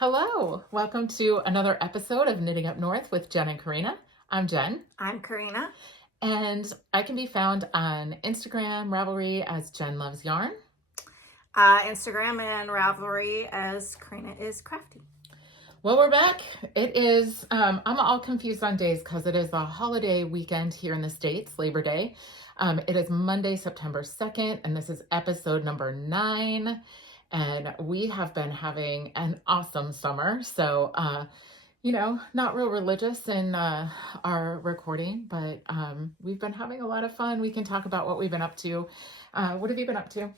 Hello, welcome to another episode of Knitting Up North with Jen and Karina. I'm Jen. I'm Karina. And I can be found on Instagram, Ravelry as Jen Loves Yarn. Instagram and Ravelry as Karina is Crafty. Well, we're back. It is, I'm all confused on days because it is a holiday weekend here in the States, Labor Day. It is Monday, September 2nd, and this is episode number 9. And we have been having an awesome summer. So, not real religious in our recording, but we've been having a lot of fun. We can talk about what we've been up to. What have you been up to?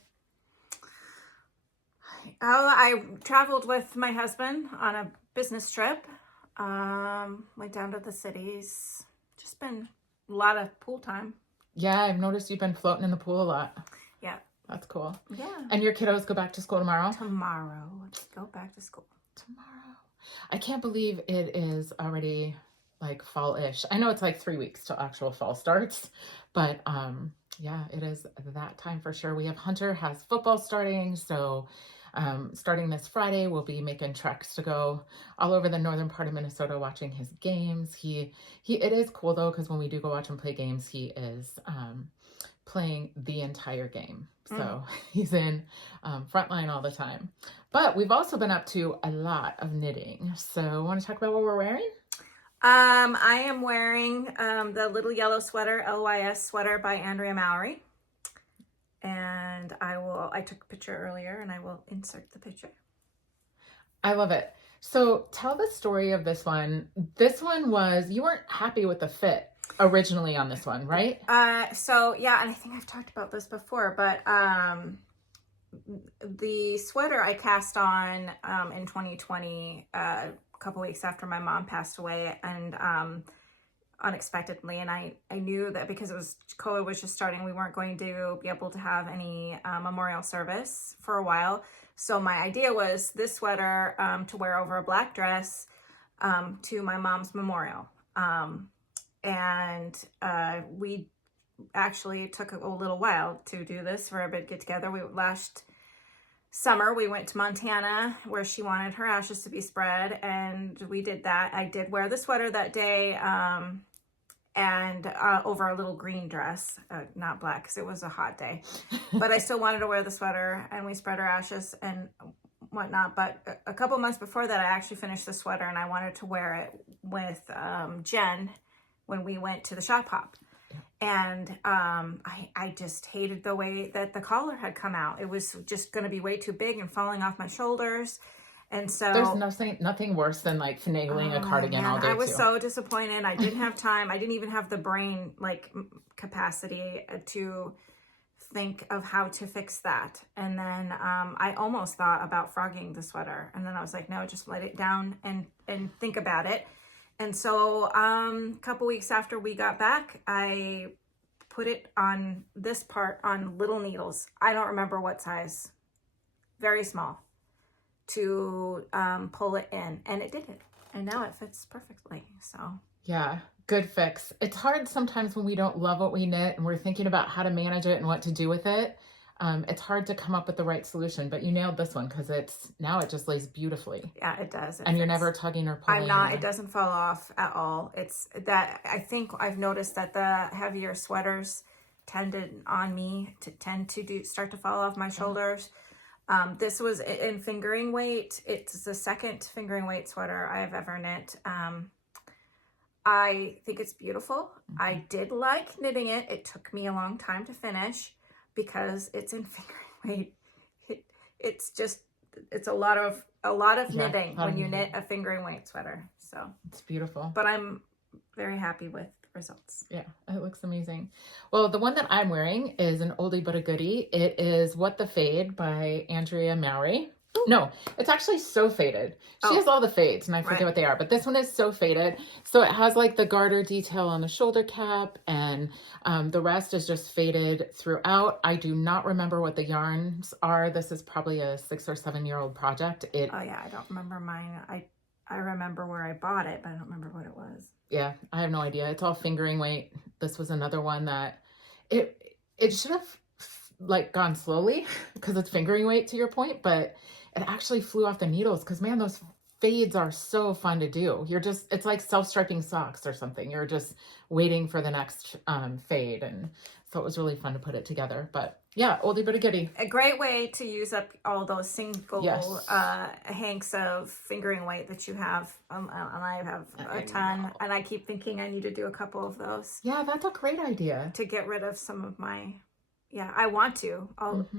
Oh, I traveled with my husband on a business trip. Went down to the cities. Just been a lot of pool time. Yeah, I've noticed you've been floating in the pool a lot. Yeah. That's cool. Yeah. And your kiddos go back to school tomorrow? Tomorrow. Go back to school. Tomorrow. I can't believe it is already like fall-ish. I know it's like 3 weeks till actual fall starts, but yeah, it is that time for sure. We have Hunter has football starting, so starting this Friday, we'll be making treks to go all over the northern part of Minnesota watching his games. It is cool though, because when we do go watch him play games, he is playing the entire game. So he's in front line all the time. But we've also been up to a lot of knitting. So want to talk about what we're wearing? I am wearing the little yellow sweater, LYS sweater by Andrea Mowry. And I took a picture earlier and I will insert the picture. I love it. So tell the story of this one. This one was, you weren't happy with the fit originally on this one, right? So yeah, and I think I've talked about this before, but the sweater I cast on in 2020, a couple weeks after my mom passed away, and unexpectedly, and I knew that because COVID was just starting, we weren't going to be able to have any memorial service for a while. So my idea was this sweater to wear over a black dress to my mom's memorial. And we actually took a little while to do this for a big get together. Last summer we went to Montana where she wanted her ashes to be spread, and we did that. I did wear the sweater that day and over a little green dress, not black because it was a hot day, but I still wanted to wear the sweater, and we spread her ashes and whatnot. But a couple months before that, I actually finished the sweater and I wanted to wear it with Jen when we went to the shop hop. And I just hated the way that the collar had come out. It was just going to be way too big and falling off my shoulders. And so there's nothing worse than like finagling a cardigan all day. I was so disappointed. I didn't have time. I didn't even have the brain capacity to think of how to fix that. And then I almost thought about frogging the sweater. And then I was like, no, just let it down and think about it. And so a couple weeks after we got back, I put it on this part on little needles. I don't remember what size, very small, to pull it in, and it did it. And now it fits perfectly. So yeah, good fix. It's hard sometimes when we don't love what we knit and we're thinking about how to manage it and what to do with it. It's hard to come up with the right solution, but you nailed this one because it just lays beautifully. Yeah, it does. And you're never tugging or pulling. I'm not. It doesn't fall off at all. It's that I think I've noticed that the heavier sweaters tend to start to fall off my shoulders. This was in fingering weight. It's the second fingering weight sweater I have ever knit. I think it's beautiful. I did like knitting it. It took me a long time to finish, because it's in fingering weight. It's a lot of knitting when you knit a fingering weight sweater. So it's beautiful. But I'm very happy with the results. Yeah, it looks amazing. Well, the one that I'm wearing is an oldie but a goodie. It is What the Fade by Andrea Mowry. Ooh. No, it's actually So Faded. She has all the fades, and I forget what they are, but this one is So Faded. So it has like the garter detail on the shoulder cap, and the rest is just faded throughout. I do not remember what the yarns are. This is probably a 6 or 7 year old project. Oh yeah, I don't remember mine. I remember where I bought it, but I don't remember what it was. Yeah, I have no idea. It's all fingering weight. This was another one that it should have like gone slowly because it's fingering weight, to your point, but it actually flew off the needles because, man, those fades are so fun to do. It's like self-striping socks or something. You're just waiting for the next fade. And so it was really fun to put it together. But yeah, oldie but a goodie. A great way to use up all those single Yes. hanks of fingering weight that you have. And I have a ton. know. And I keep thinking I need to do a couple of those Yeah, that's a great idea. to get rid of some of my... Yeah, I want to.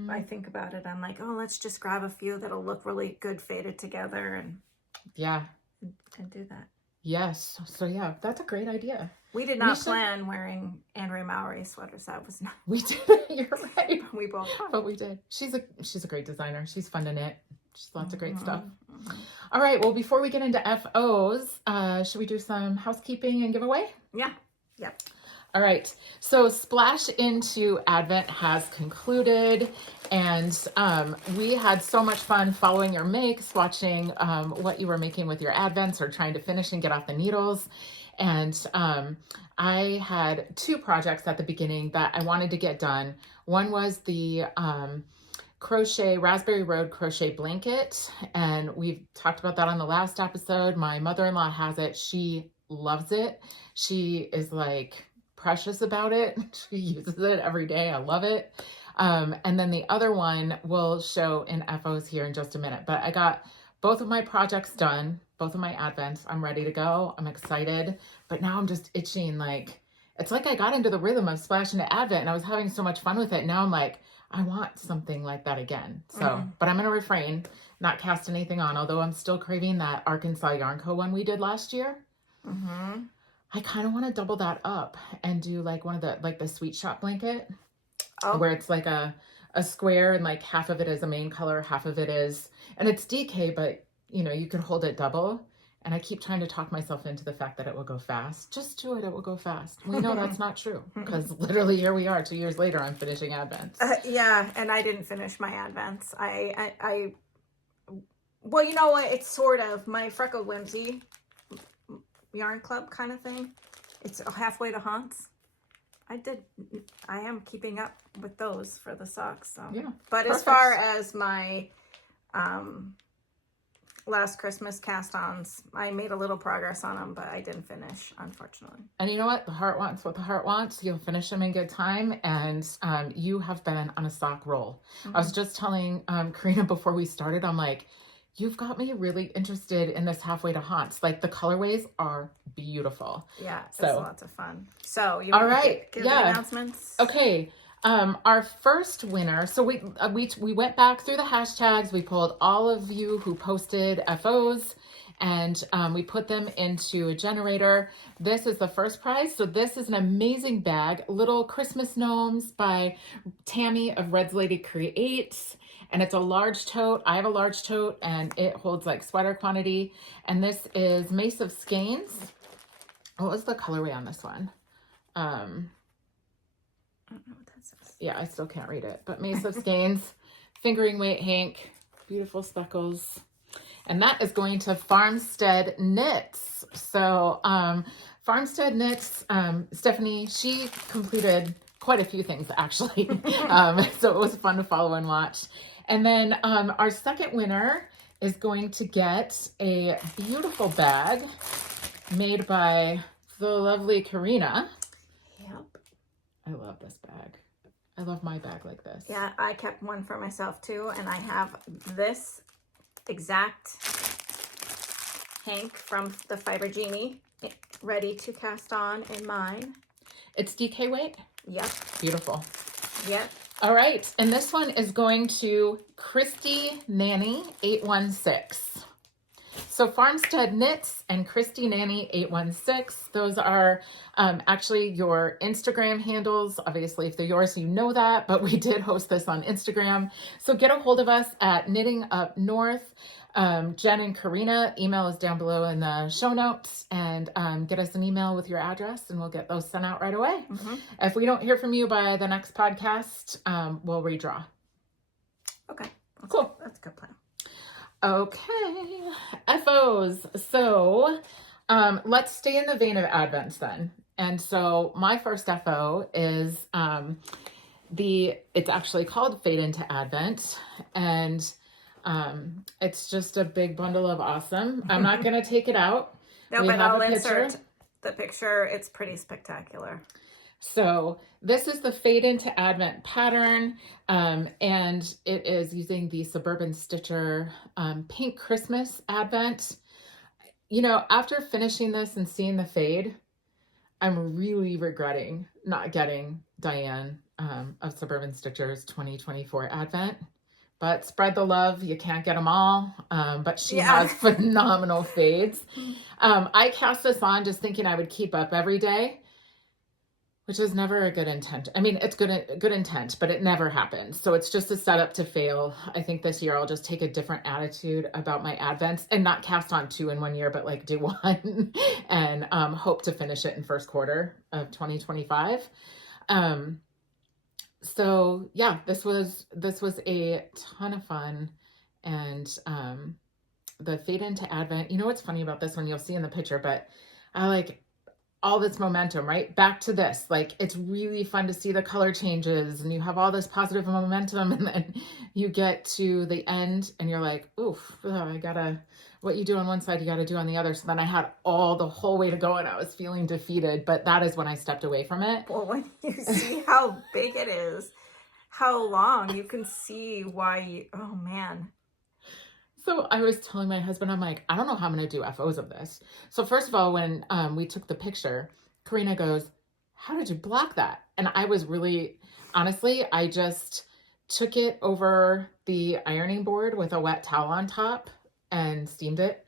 I think about it. I'm like, oh, let's just grab a few that'll look really good faded together and do that. Yes. So yeah, that's a great idea. We did not plan wearing Andrea Mowry sweaters. That was not. We did. You're right. We both. But we did. She's a great designer. She's fun to knit. She's lots of great stuff. All right. Well, before we get into FOs, should we do some housekeeping and giveaway? Yeah. Yep. All right, so Splash Into Advent has concluded, and we had so much fun following your makes, watching what you were making with your Advents or trying to finish and get off the needles. And I had 2 projects at the beginning that I wanted to get done. One was the Raspberry Road crochet blanket, and we've talked about that on the last episode. My mother-in-law has it. She loves it. She is like precious about it. She uses it every day. I love it. And then the other one will show in FOs here in just a minute, but I got both of my projects done, both of my Advents. I'm ready to go. I'm excited, but now I'm just itching. Like, it's like I got into the rhythm of Splash Into Advent and I was having so much fun with it. Now I'm like, I want something like that again. So, but I'm going to refrain, not cast anything on, although I'm still craving that Arkansas Yarn Co. one we did last year. I kind of want to double that up and do like one of the sweet shop blanket where it's like a square and like half of it is a main color, half of it is, and it's DK, but you know, you can hold it double. And I keep trying to talk myself into the fact that it will go fast. Just do it. It will go fast. We know that's not true because literally here we are 2 years later. I'm finishing Advents. Yeah. And I didn't finish my Advents. Well, you know what? It's sort of my Freckled Whimsy yarn club kind of thing. It's halfway to Haunts. I am keeping up with those for the socks. So. Yeah. But perfect. As far as my last Christmas cast-ons, I made a little progress on them, but I didn't finish, unfortunately. And you know what? The heart wants what the heart wants. You'll finish them in good time, and you have been on a sock roll. I was just telling Karina before we started, I'm like, you've got me really interested in this halfway to Haunts. Like, the colorways are beautiful. Yeah, it's lots of fun. So, you want to give the announcements? Okay. Our first winner, so we went back through the hashtags. We pulled all of you who posted FOs, and we put them into a generator. This is the first prize. So this is an amazing bag, Little Christmas Gnomes by Tammy of Red's Lady Creates. And it's a large tote. I have a large tote and it holds like sweater quantity. And this is Mace of Skeins. What was the colorway on this one? I don't know what that says. Yeah, I still can't read it. But Mace of Skeins, fingering weight hank, beautiful speckles. And that is going to Farmstead Knits. So Farmstead Knits, Stephanie, she completed quite a few things actually. So it was fun to follow and watch. And then our second winner is going to get a beautiful bag made by the lovely Karina. Yep. I love this bag. I love my bag like this. Yeah, I kept one for myself too, and I have this exact hank from the Fiber Genie ready to cast on in mine. It's DK weight? Yep. Beautiful. Yep. All right, and this one is going to Christy Nanny 816. So Farmstead Knits and Christy Nanny 816. Those are actually your Instagram handles. Obviously, if they're yours, you know that, but we did host this on Instagram. So get a hold of us at Knitting Up North. Jen and Karina, email is down below in the show notes, and get us an email with your address and we'll get those sent out right away. If we don't hear from you by the next podcast, we'll redraw. Okay. Cool. That's a good plan. Okay. FOs. So let's stay in the vein of Advents then. And so my first FO is it's actually called Fade Into Advent. And It's just a big bundle of awesome. I'm not going to take it out. No, We but have I'll a insert picture. the picture. It's pretty spectacular. So this is the Fade into Advent pattern, and it is using the Suburban Stitcher Pink Christmas Advent. You know, after finishing this and seeing the fade, I'm really regretting not getting Diane of Suburban Stitcher's 2024 Advent. But spread the love. You can't get them all. But she has phenomenal fades. I cast this on just thinking I would keep up every day, which is never a good intent. I mean, it's good intent, but it never happens. So it's just a setup to fail. I think this year I'll just take a different attitude about my Advents and not cast on 2 in 1 year, but like do 1 and hope to finish it in first quarter of 2025. So yeah, this was a ton of fun. And the Fade into Advent, you know what's funny about this one, you'll see in the picture, but I like all this momentum, right? Back to this. Like, it's really fun to see the color changes and you have all this positive momentum, and then you get to the end and you're like, oof, what you do on one side, you gotta do on the other. So then I had the whole way to go and I was feeling defeated, but that is when I stepped away from it. Well, when you see how big it is, how long, you can see why oh man. So I was telling my husband, I'm like, I don't know how I'm going to do FOs of this. So first of all, when we took the picture, Karina goes, how did you block that? And I was really, honestly, I just took it over the ironing board with a wet towel on top and steamed it.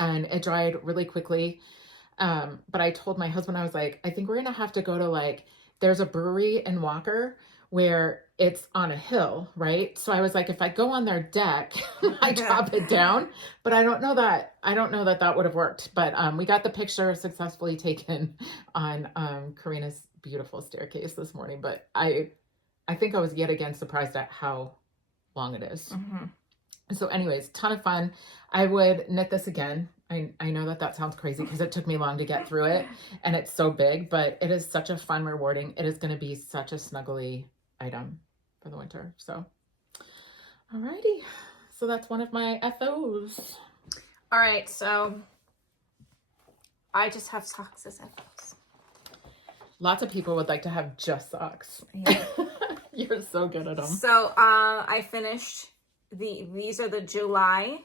And it dried really quickly. But I told my husband, I was like, I think we're going to have to go to like, there's a brewery in Walker where it's on a hill, right? So I was like, if I go on their deck, I drop it down, but I don't know that that would have worked. But we got the picture successfully taken on Karina's beautiful staircase this morning. But I think I was yet again surprised at how long it is. So anyways, ton of fun. I would knit this again. I know that sounds crazy because it took me long to get through it and it's so big, but it is such a fun, rewarding. It is going to be such a snuggly item for the winter. So, alrighty. So that's one of my FOs. All right. So I just have socks as FOs. Lots of people would like to have just socks. Yeah. You're so good at them. So I finished these are the July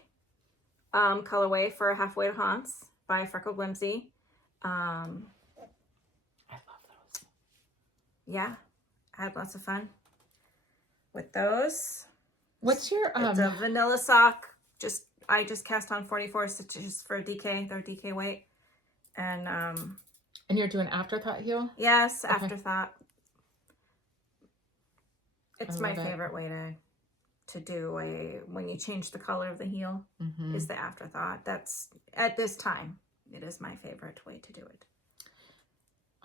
colorway for Halfway to Haunts by Freckled Whimsy. I love those. Yeah, I had lots of fun with those. What's your It's a vanilla sock. I just cast on 44 stitches for DK, their DK weight. And you're doing afterthought heel? Yes, okay. Afterthought. It's my favorite way to do when you change the color of the heel is the Afterthought. That's, at this time, it is my favorite way to do it.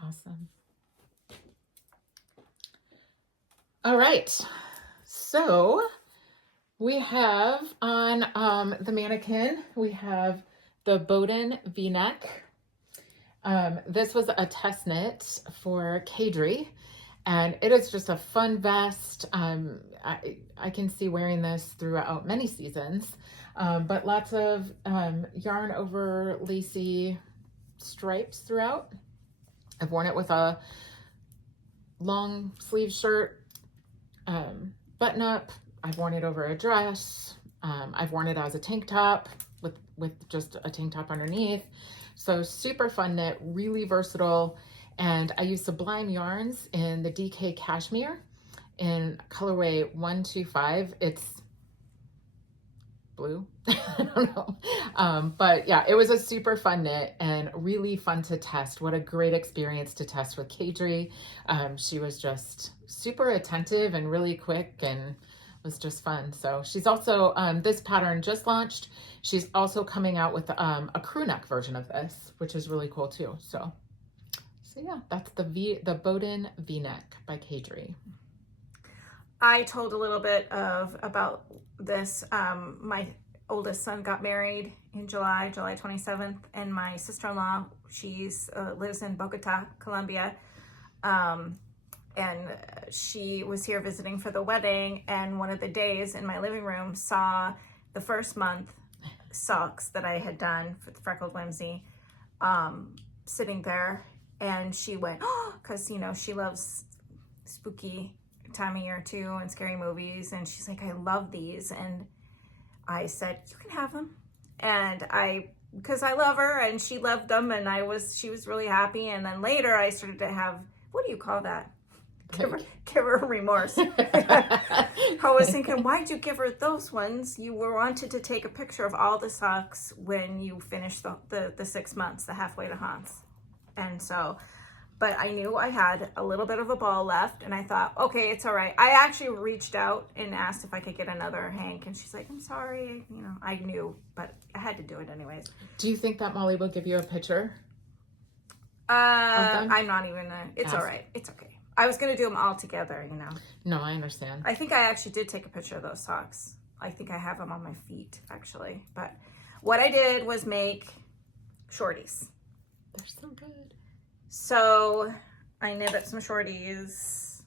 Awesome. All right. So we have on the mannequin, we have the Bowden VNeck. This was a test knit for Kadri. And it is just a fun vest. I can see wearing this throughout many seasons, but lots of yarn over lacy stripes throughout. I've worn it with a long sleeve shirt, button up. I've worn it over a dress. I've worn it as a tank top with just a tank top underneath. So super fun knit, really versatile. And I use Sublime yarns in the DK Cashmere in colorway 125. It's blue. I don't know. But yeah, it was a super fun knit and really fun to test. What a great experience to test with Kadri. She was just super attentive and really quick and was just fun. So she's also, this pattern just launched. She's also coming out with a crew neck version of this, which is really cool too. So yeah, that's the Bowden VNeck by Kadri. I told a little bit about this. My oldest son got married in July 27th, and my sister-in-law, she's lives in Bogota, Colombia. and she was here visiting for the wedding, and one of the days in my living room saw the first month socks that I had done for the Freckled Whimsy sitting there, and she went, oh, because, you know, she loves spooky time of year too and scary movies, and she's like, I love these. And I said, you can have them. And because I love her and she loved them, and she was really happy. And then later I started to have, what do you call that? Give her remorse. I was thinking, why'd you give her those ones? You wanted to take a picture of all the socks when you finished the 6 months, the halfway to Hans. And so, but I knew I had a little bit of a ball left, and I thought, okay, it's all right. I actually reached out and asked if I could get another hank, and she's like, I'm sorry. You know, I knew, but I had to do it anyways. Do you think that Molly will give you a picture? I'm not even it's all right. It's okay. I was going to do them all together, you know. No, I understand. I think I actually did take a picture of those socks. I think I have them on my feet, actually. But what I did was make shorties. They're so good. So I knit up some shorties,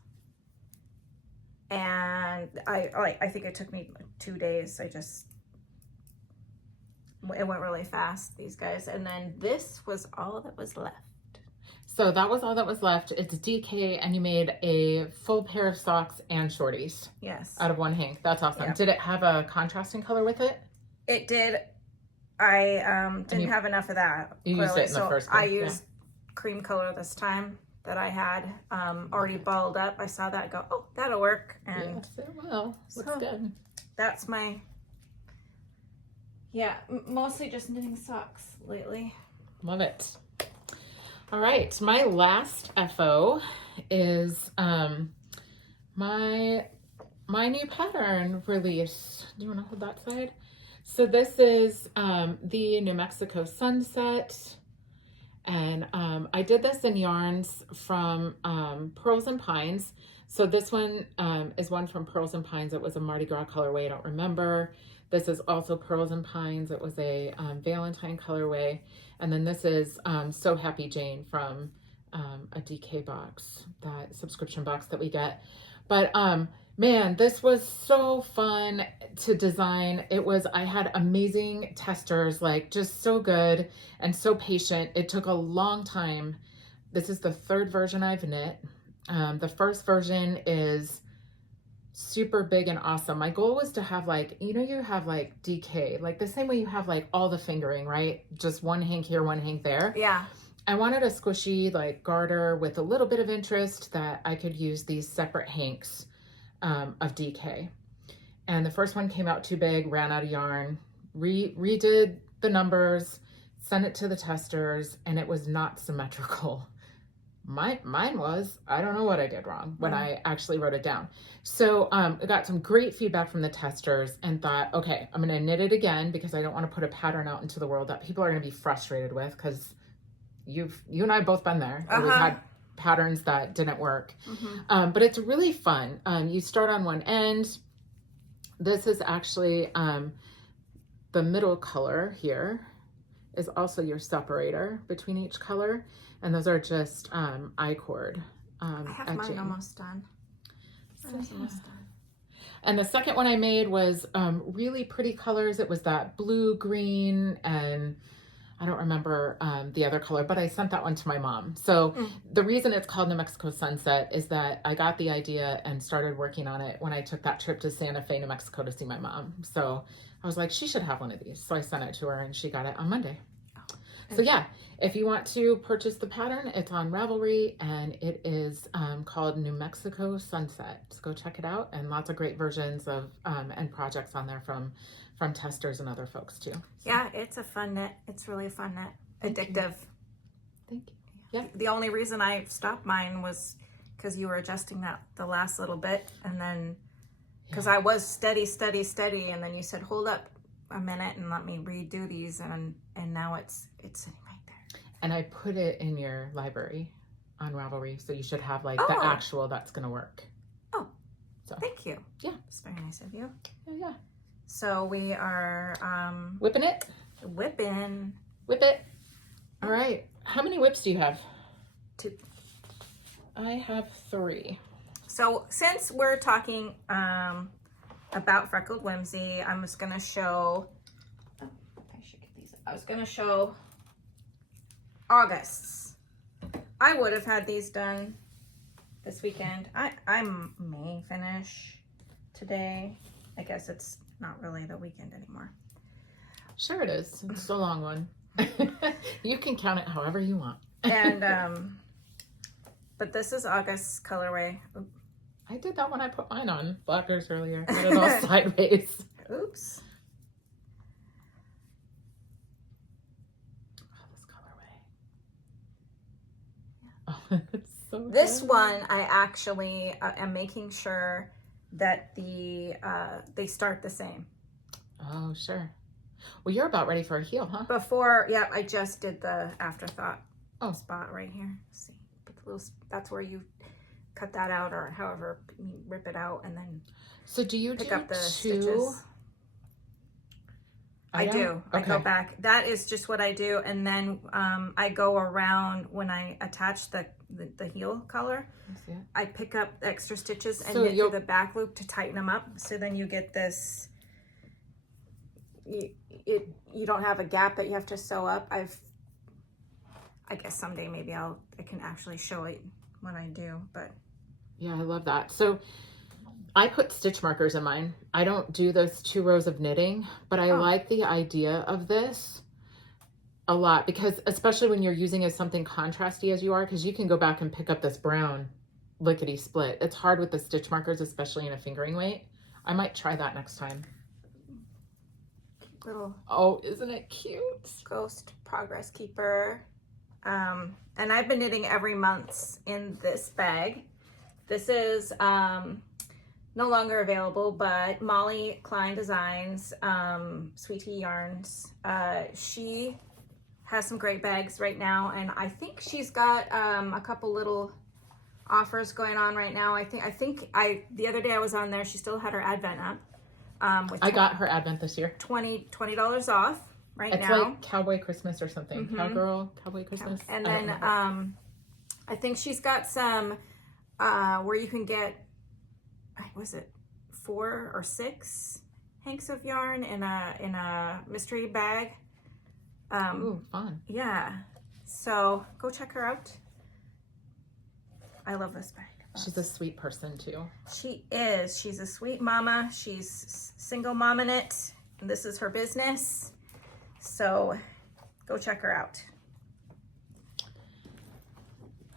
and I think it took me 2 days. It went really fast, these guys. And then this was all that was left. So that was all that was left. It's DK, and you made a full pair of socks and shorties. Yes. Out of one hank. That's awesome. Yeah. Did it have a contrasting color with it? It did. I didn't have enough of that. You used it in the first one. I used cream color this time that I had already balled up. I saw that, go, oh, that'll work. And yes, it will. Looks good. That's my, mostly just knitting socks lately. Love it. All right, my last FO is my new pattern release. Do you want to hold that side? So this is the New Mexico Sunset, and I did this in yarns from Pearls and Pines. So this one is one from Pearls and Pines. It was a Mardi Gras colorway. I don't remember. This is also Pearls and Pines. It was a Valentine colorway. And then this is So Happy Jane from a DK box, that subscription box that we get. But man, this was so fun to design. I had amazing testers, like just so good and so patient. It took a long time. This is the third version I've knit. The first version is super big and awesome. My goal was to have you have like DK, like the same way you have like all the fingering, right? Just one hank here, one hank there. Yeah. I wanted a squishy like garter with a little bit of interest that I could use these separate hanks of DK. And the first one came out too big, ran out of yarn, redid the numbers, sent it to the testers, and it was not symmetrical. Mine was. I don't know what I did wrong when I actually wrote it down. So I got some great feedback from the testers and thought, okay, I'm going to knit it again because I don't want to put a pattern out into the world that people are going to be frustrated with, because you and I have both been there. We've had patterns that didn't work. But it's really fun. You start on one end. This is actually the middle color here is also your separator between each color. And those are just I-cord I have etching. mine almost done. Almost done. And the second one I made was really pretty colors. It was that blue, green, and I don't remember the other color, but I sent that one to my mom. So the reason it's called New Mexico Sunset is that I got the idea and started working on it when I took that trip to Santa Fe, New Mexico to see my mom. So I was like, she should have one of these. So I sent it to her and she got it on Monday. So yeah, if you want to purchase the pattern, it's on Ravelry, and it is called New Mexico Sunset. So go check it out, and lots of great versions of and projects on there from testers and other folks too. So. Yeah, it's a fun knit. It's really a fun knit. Addictive. Thank you. Yeah. The only reason I stopped mine was because you were adjusting the last little bit, and then because I was steady, and then you said, hold up a minute and let me redo these, and now it's sitting right there. And I put it in your library on Ravelry, so you should have like the actual that's gonna work. Oh, so thank you. Yeah, it's very nice of you. Yeah. So we are whipping it. Whip it. All right. How many whips do you have? 2. I have 3. So since we're talking about Freckled Whimsy, I'm just going to show, I should get these. I was going to show August's. I would have had these done this weekend. I may finish today. I guess it's not really the weekend anymore. Sure it is. It's a long one. You can count it however you want. And but this is August's colorway. Oop. I did that when I put mine on blockers earlier. Got it all sideways. Oops. Oh, this colorway. Oh, it's so This good. one, I actually am making sure that they start the same. Oh, sure. Well, you're about ready for a heel, huh? Before, yeah, I just did the afterthought spot right here. Let's see, put the little, that's where you cut that out, or however you rip it out, and then So do you pick do up the 2? stitches. I do. I go back. That is just what I do, and then I go around when I attach the heel color. I pick up extra stitches and knit through the back loop to tighten them up. So then you get this. You don't have a gap that you have to sew up. I guess someday maybe I can actually show it when I do. But yeah, I love that. So I put stitch markers in mine. I don't do those 2 rows of knitting, but I like the idea of this a lot, because especially when you're using as something contrasty as you are, because you can go back and pick up this brown lickety split. It's hard with the stitch markers, especially in a fingering weight. I might try that next time. Little isn't it cute? Ghost Progress Keeper. And I've been knitting every month in this bag. This is no longer available, but Molly Klien Designs, Sweet Tea Yarns. She has some great bags right now, and I think she's got a couple little offers going on right now. I think the other day I was on there, she still had her Advent up. I got her Advent this year. $20 off now. It's like Cowboy Christmas or something. Mm-hmm. Cowboy Christmas. And then I think she's got some where you can get, was it 4 or 6 hanks of yarn in a mystery bag. Ooh, fun. Yeah. So go check her out. I love this bag. She's a sweet person too. She is. She's a sweet mama. She's single mom in it. And this is her business. So go check her out.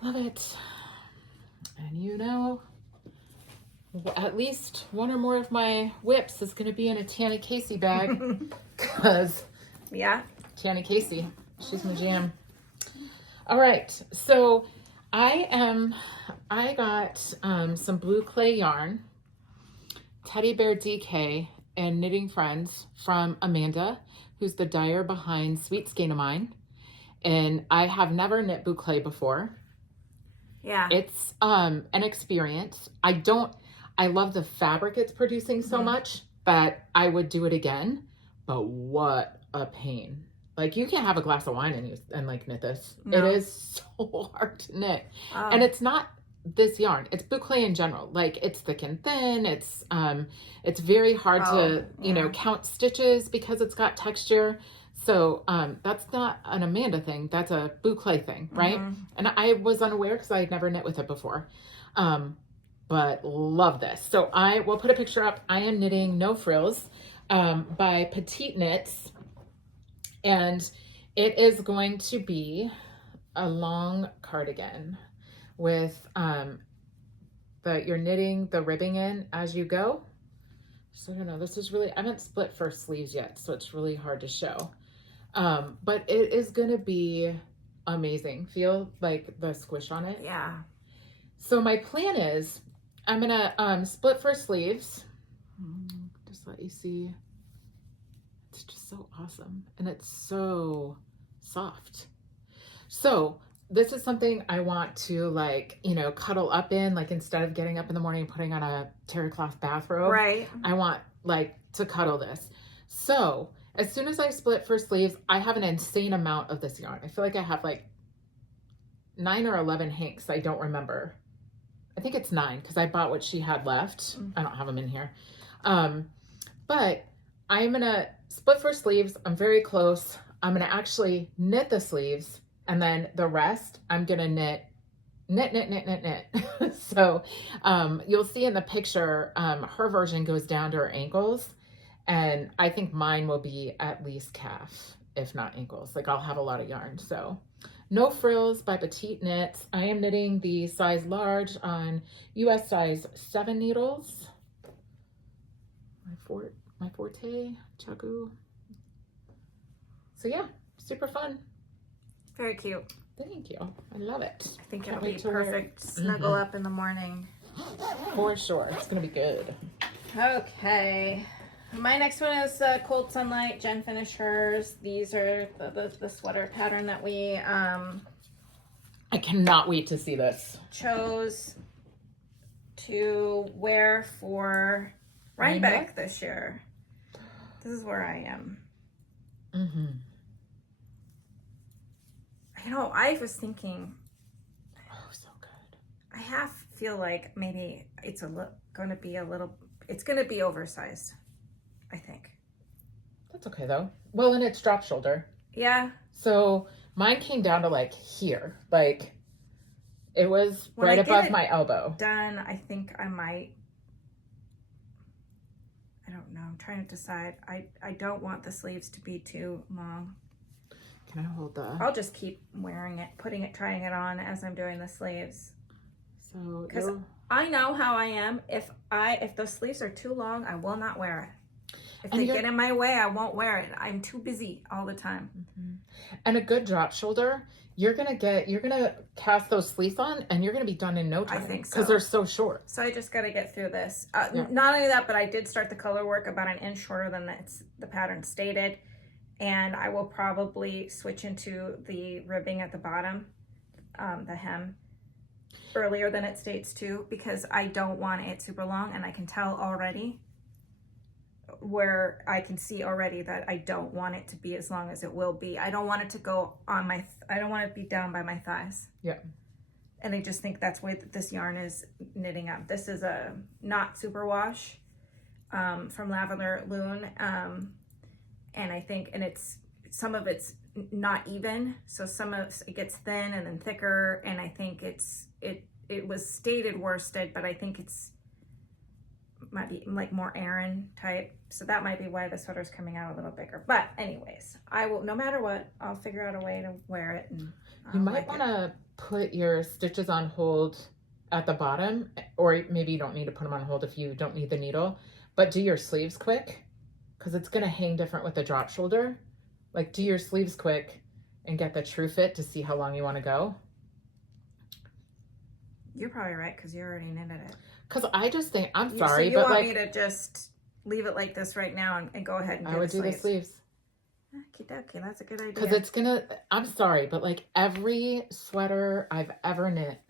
Love it. And you know, at least one or more of my whips is going to be in a Tana Casey bag. Because, yeah, Tana Casey, she's my jam. All right. So I got some blue clay yarn, teddy bear DK, and knitting friends from Amanda, who's the dyer behind Sweet Skein of mine. And I have never knit boucle before. Yeah. It's an experience. I love the fabric it's producing so much that I would do it again, but what a pain. Like, you can't have a glass of wine and like knit this. No. It is so hard to knit. And it's not this yarn. It's boucle in general. Like, it's thick and thin. It's very hard to, you know, count stitches because it's got texture. So that's not an Amanda thing. That's a boucle thing, right? Mm-hmm. And I was unaware because I had never knit with it before. But love this. So I will put a picture up. I am knitting No Frills by Petite Knits. And it is going to be a long cardigan with you're knitting the ribbing in as you go. So I don't know, this is really, I haven't split first sleeves yet, so it's really hard to show. But it is gonna be amazing. Feel like the squish on it. Yeah. So my plan is I'm gonna split first sleeves. Just let you see. It's just so awesome. And it's so soft. So this is something I want to, like, you know, cuddle up in, like, instead of getting up in the morning and putting on a terry cloth bathrobe. Right. I want, like, to cuddle this. So as soon as I split for sleeves, I have an insane amount of this yarn. I feel like I have like 9 or 11 hanks. I don't remember. I think it's 9 because I bought what she had left. I don't have them in here. But I'm going to split for sleeves. I'm very close. I'm going to actually knit the sleeves, and then the rest I'm going to knit. So you'll see in the picture, her version goes down to her ankles, and I think mine will be at least calf, if not ankles. Like, I'll have a lot of yarn. So No Frills by Petite Knits. I am knitting the size large on US size 7 needles. My forte, Chiagoo. So yeah, super fun. Very cute. Thank you. I love it. I think it'll be perfect. Snuggle up in the morning. For sure. It's going to be good. Okay. My next one is Cold Sunlight. Jen finished hers. These are the sweater pattern that we I cannot wait to see this. Chose to wear for Rhinebeck this year. This is where I am. Mm-hmm. You know, I was thinking, Oh, so good. I feel like maybe it's going to be oversized, I think. That's okay though. Well, and it's drop shoulder. Yeah. So mine came down to like here. Like, it was When right I get above it my elbow. Done, I think I might, I don't know, I'm trying to decide. I don't want the sleeves to be too long. Can I hold the... I'll just keep wearing it, trying it on as I'm doing the sleeves. So Because I know how I am. If the sleeves are too long, I will not wear it. If they get in my way, I won't wear it. I'm too busy all the time. Mm-hmm. And a good drop shoulder, you're gonna cast those sleeves on, and you're gonna be done in no time. I think so. Because they're so short. So I just got to get through this. Yeah. Not only that, but I did start the color work about an inch shorter than the pattern stated. And I will probably switch into the ribbing at the bottom, the hem, earlier than it states too, because I don't want it super long, and I can tell already where I can see already that I don't want it to be as long as it will be. I don't want it to go on I don't want it to be down by my thighs. Yeah. And I just think that's why this yarn is knitting up. This is a not super wash from Lavender Loon. And I think, and some of it's not even, so some of it gets thin and then thicker, and I think it was stated worsted, but I think might be like more Aran type, so that might be why the sweater's coming out a little bigger. But anyways, I will, no matter what, I'll figure out a way to wear it. And you might want to put your stitches on hold at the bottom, or maybe you don't need to put them on hold if you don't need the needle, but do your sleeves quick, because it's going to hang different with the drop shoulder. Like, do your sleeves quick and get the true fit to see how long you want to go. You're probably right, because you already knitted it. Because I just think, I'm sorry, so you but want like, me to just leave it like this right now and go ahead and do I would do the sleeves. Okay, that's a good idea. Because it's gonna, I'm sorry, but like every sweater I've ever knit,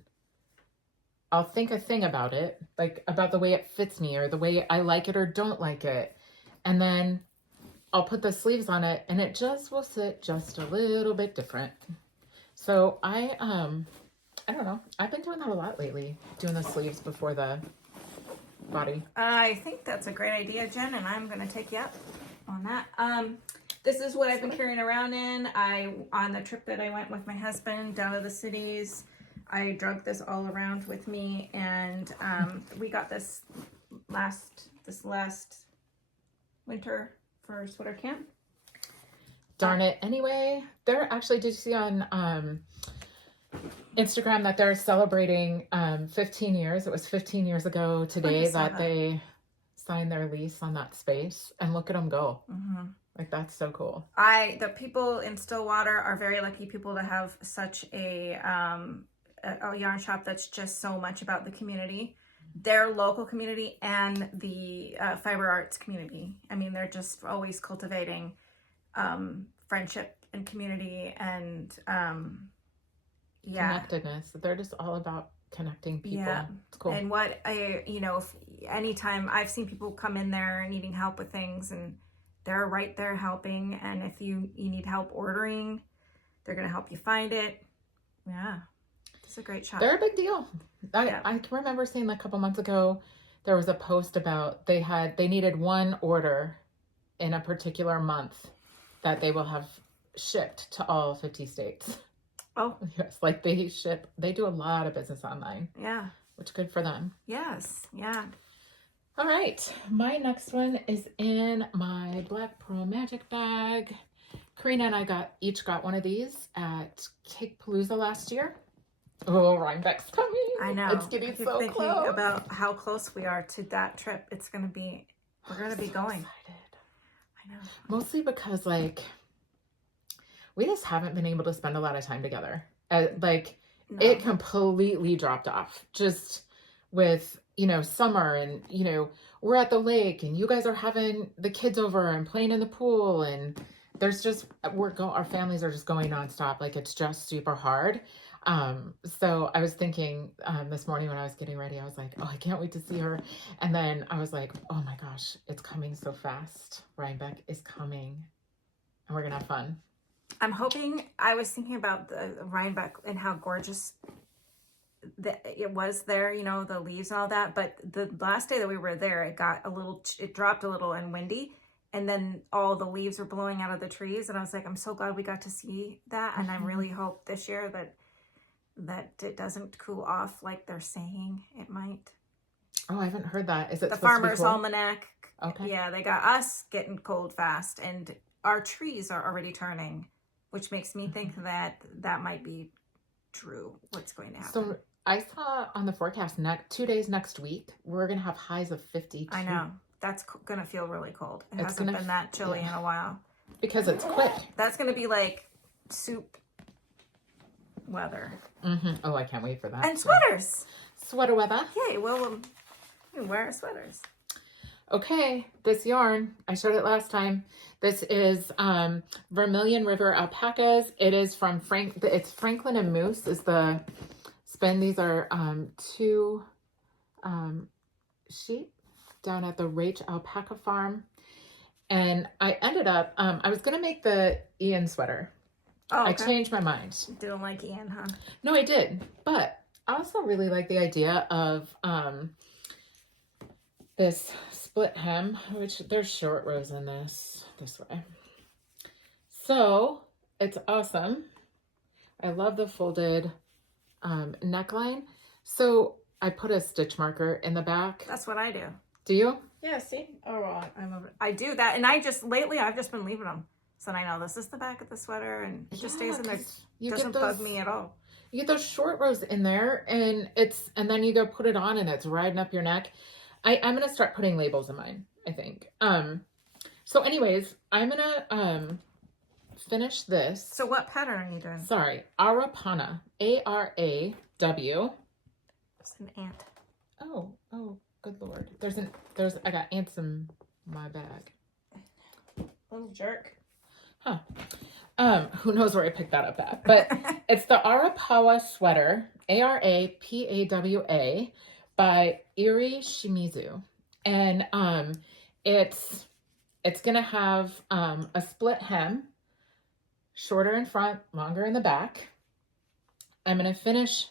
I'll think a thing about it, like about the way it fits me or the way I like it or don't like it. And then I'll put the sleeves on it and it just will sit just a little bit different. So I don't know. I've been doing that a lot lately, doing the sleeves before the body. I think that's a great idea, Jen, and I'm going to take you up on that. This is what I've been carrying around on the trip that I went with my husband down to the cities. I drug this all around with me, and we got this last winter for sweater camp. Darn it. Anyway, they're actually, did you see on Instagram that they're celebrating 15 years? It was 15 years ago today that they signed their lease on that space, and look at them go. Mm-hmm. Like, that's so cool. The people in Stillwater are very lucky people to have such a yarn shop that's just so much about the community, their local community, and the fiber arts community. I mean, they're just always cultivating friendship and community and connectedness. They're just all about connecting people. Yeah. It's cool. And anytime I've seen people come in there needing help with things, and they're right there helping. And if you need help ordering, they're going to help you find it. Yeah. It's a great shop. They're a big deal. Yeah. I can remember seeing a couple months ago, there was a post about they needed one order in a particular month that they will have shipped to all 50 states. Oh. Yes, like they do a lot of business online. Yeah. Which good for them. Yes. Yeah. All right. My next one is in my Black Pearl Magic bag. Karina and I each got one of these at Cakepalooza last year. Oh, Rhinebeck's coming. I know. It's getting so thinking close. about how close we are to that trip. We're going to be Excited. I know. Mostly because like we just haven't been able to spend a lot of time together. It completely dropped off just with, summer and, we're at the lake and you guys are having the kids over and playing in the pool and there's just, our families are just going nonstop. Like it's just super hard. So I was thinking, this morning when I was getting ready, I was like, oh, I can't wait to see her. And then I was like, oh my gosh, it's coming so fast. Rhinebeck is coming and we're going to have fun. I was thinking about the Rhinebeck and how gorgeous it was there, the leaves and all that. But the last day that we were there, it dropped a little and windy. And then all the leaves were blowing out of the trees. And I was like, I'm so glad we got to see that. And I really hope this year that it doesn't cool off like they're saying it might. Oh, I haven't heard that. Is it the Farmer's Almanac? Okay. Yeah, they got us getting cold fast. And our trees are already turning, which makes me think that might be true. What's going to happen? So I saw on the forecast 2 days next week, we're going to have highs of 52. I know. That's going to feel really cold. It hasn't been that chilly in a while. Because it's quick. That's going to be like soup weather. Mm-hmm. Oh, I can't wait for that. And sweaters. Sweater weather. Yay, we'll wear our sweaters. Okay, this yarn, I showed it last time. This is Vermilion River Alpacas. It is from it's Franklin and Moose is the spin. These are 2 sheep down at the Rach Alpaca Farm. And I ended up, I was going to make the Ian sweater. Oh, okay. I changed my mind. Didn't like Ian, huh? No, I did. But I also really like the idea of this split hem, which there's short rows in this way. So it's awesome. I love the folded neckline. So I put a stitch marker in the back. That's what I do. Do you? Yeah, see? Oh, I do that. And lately I've just been leaving them. So I know this is the back of the sweater and it just stays in there. Doesn't bug me at all. You get those short rows in there and then you go put it on and it's riding up your neck. I'm going to start putting labels in mine, I think. So anyways, I'm going to finish this. So what pattern are you doing? Sorry, Arapawa, A-R-A-W. It's an ant. Oh, good Lord. I got ants in my bag. Little jerk. Huh. Who knows where I picked that up at, but it's the Arapawa sweater, Arapawa, by Shimizu. And it's gonna have a split hem, shorter in front, longer in the back. I'm gonna finish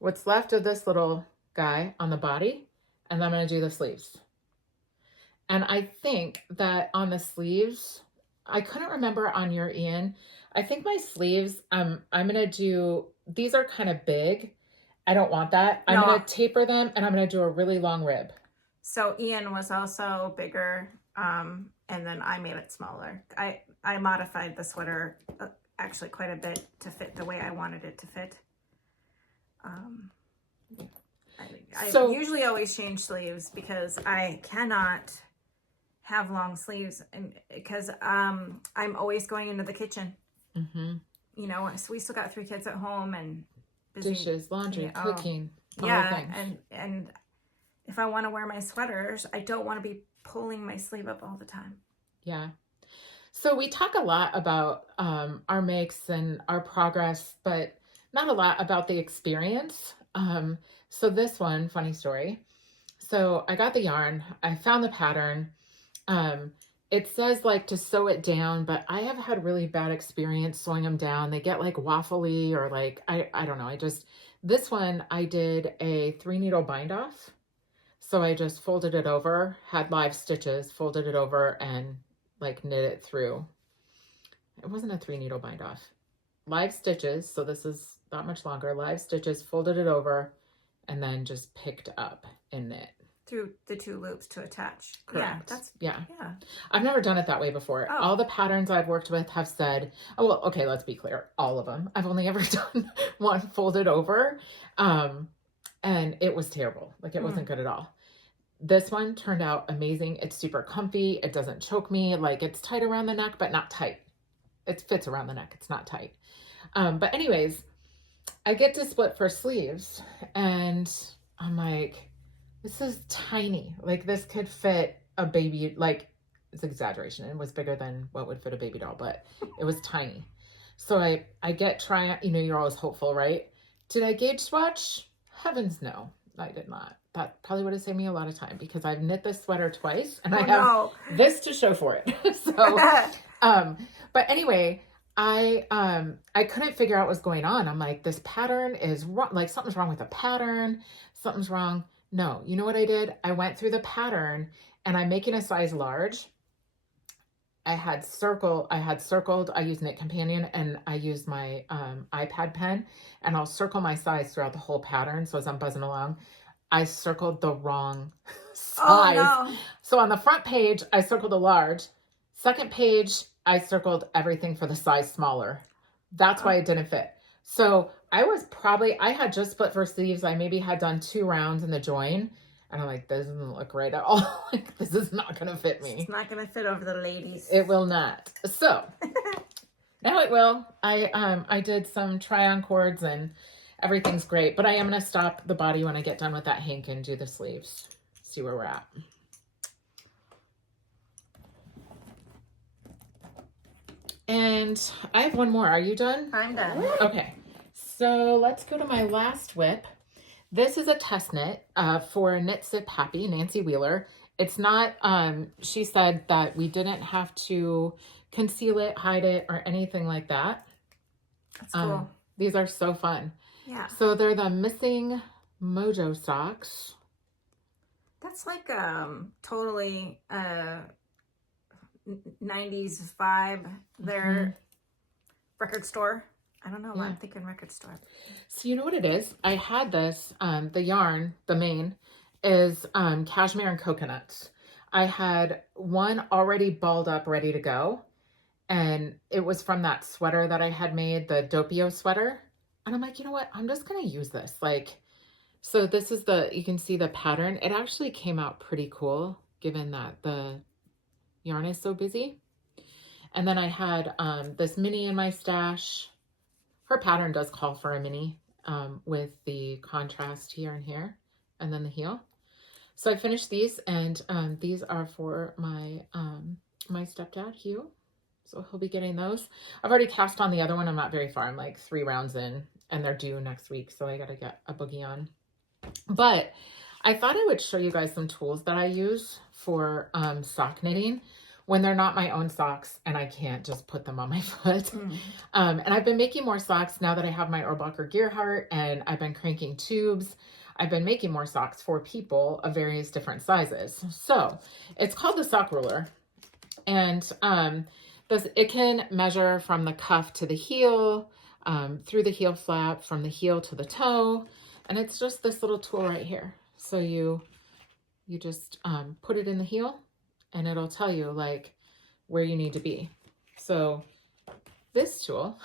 what's left of this little guy on the body, and then I'm gonna do the sleeves. And I think that on the sleeves, I couldn't remember on your Ian. I think my sleeves, I'm gonna do, these are kind of big. I don't want that. I'm going to taper them and I'm going to do a really long rib. So Ian was also bigger, and then I made it smaller. I modified the sweater actually quite a bit to fit the way I wanted it to fit. I usually always change sleeves because I cannot have long sleeves, and because I'm always going into the kitchen. Mm-hmm. So we still got 3 kids at home and busy. Dishes, laundry, cooking. And if I want to wear my sweaters, I don't want to be pulling my sleeve up all the time. Yeah. So we talk a lot about our makes and our progress, but not a lot about the experience. So this one, funny story. So I got the yarn. I found the pattern. it says like to sew it down, but I have had really bad experience sewing them down. They get like waffly or like, I don't know. This one I did a 3-needle bind off. So I just folded it over, had live stitches, folded it over and like knit it through. It wasn't a 3-needle bind off. Live stitches. So this is not much longer. Live stitches, folded it over and then just picked up and knit. Through the 2 loops to attach. Correct. Yeah. I've never done it that way before. Oh. All the patterns I've worked with have said, oh, well, okay, let's be clear. All of them. I've only ever done one folded over. And it was terrible. Like it wasn't good at all. This one turned out amazing. It's super comfy. It doesn't choke me. Like it's tight around the neck, but not tight. It fits around the neck. It's not tight. But anyways, I get to split for sleeves and I'm like, this is tiny. Like this could fit a baby, like it's exaggeration. It was bigger than what would fit a baby doll, but it was tiny. So I get trying, you know, you're always hopeful, right? Did I gauge swatch? Heavens no, I did not. That probably would have saved me a lot of time because I've knit this sweater twice and I have this to show for it. So, but anyway, I couldn't figure out what's going on. I'm like, this pattern is wrong. Like something's wrong with the pattern. Something's wrong. No, you know what I did? I went through the pattern and I'm making a size large. I used Knit Companion and I used my iPad pen and I'll circle my size throughout the whole pattern. So as I'm buzzing along, I circled the wrong size. Oh, no. So on the front page, I circled a large. Second page, I circled everything for the size smaller. That's why it didn't fit. So I had just split for sleeves. I maybe had done 2 rounds in the join. And I'm like, this doesn't look right at all. Like, this is not going to fit me. It's not going to fit over the ladies. It will not. So now it will. I did some try-on cords and everything's great. But I am going to stop the body when I get done with that hank and do the sleeves. See where we're at. And I have one more. Are you done? I'm done. Okay. So let's go to my last whip. This is a test knit for Knit Sip Happy, Nancy Wheeler. It's not, she said that we didn't have to conceal it, hide it, or anything like that. That's cool. These are so fun. Yeah. So they're the Missing Mojo Socks. That's like totally 90s vibe. Their record store. I don't know why I'm thinking record store. So you know what it is? I had this, the yarn, the main, is cashmere and coconuts. I had one already balled up, ready to go. And it was from that sweater that I had made, the Doppio sweater. And I'm like, you know what? I'm just going to use this. Like, so this is you can see the pattern. It actually came out pretty cool, given that the yarn is so busy. And then I had this mini in my stash. Her pattern does call for a mini with the contrast here and here, and then the heel. So I finished these, and these are for my my stepdad, Hugh. So he'll be getting those. I've already cast on the other one. I'm not very far. I'm like 3 rounds in, and they're due next week, so I got to get a boogie on. But I thought I would show you guys some tools that I use for sock knitting when they're not my own socks and I can't just put them on my foot. And I've been making more socks now that I have my Ohrbacher Gearhart and I've been cranking tubes. I've been making more socks for people of various different sizes. So it's called the sock ruler. And it can measure from the cuff to the heel, through the heel flap, from the heel to the toe. And it's just this little tool right here. So you just put it in the heel, and it'll tell you like where you need to be. So this tool,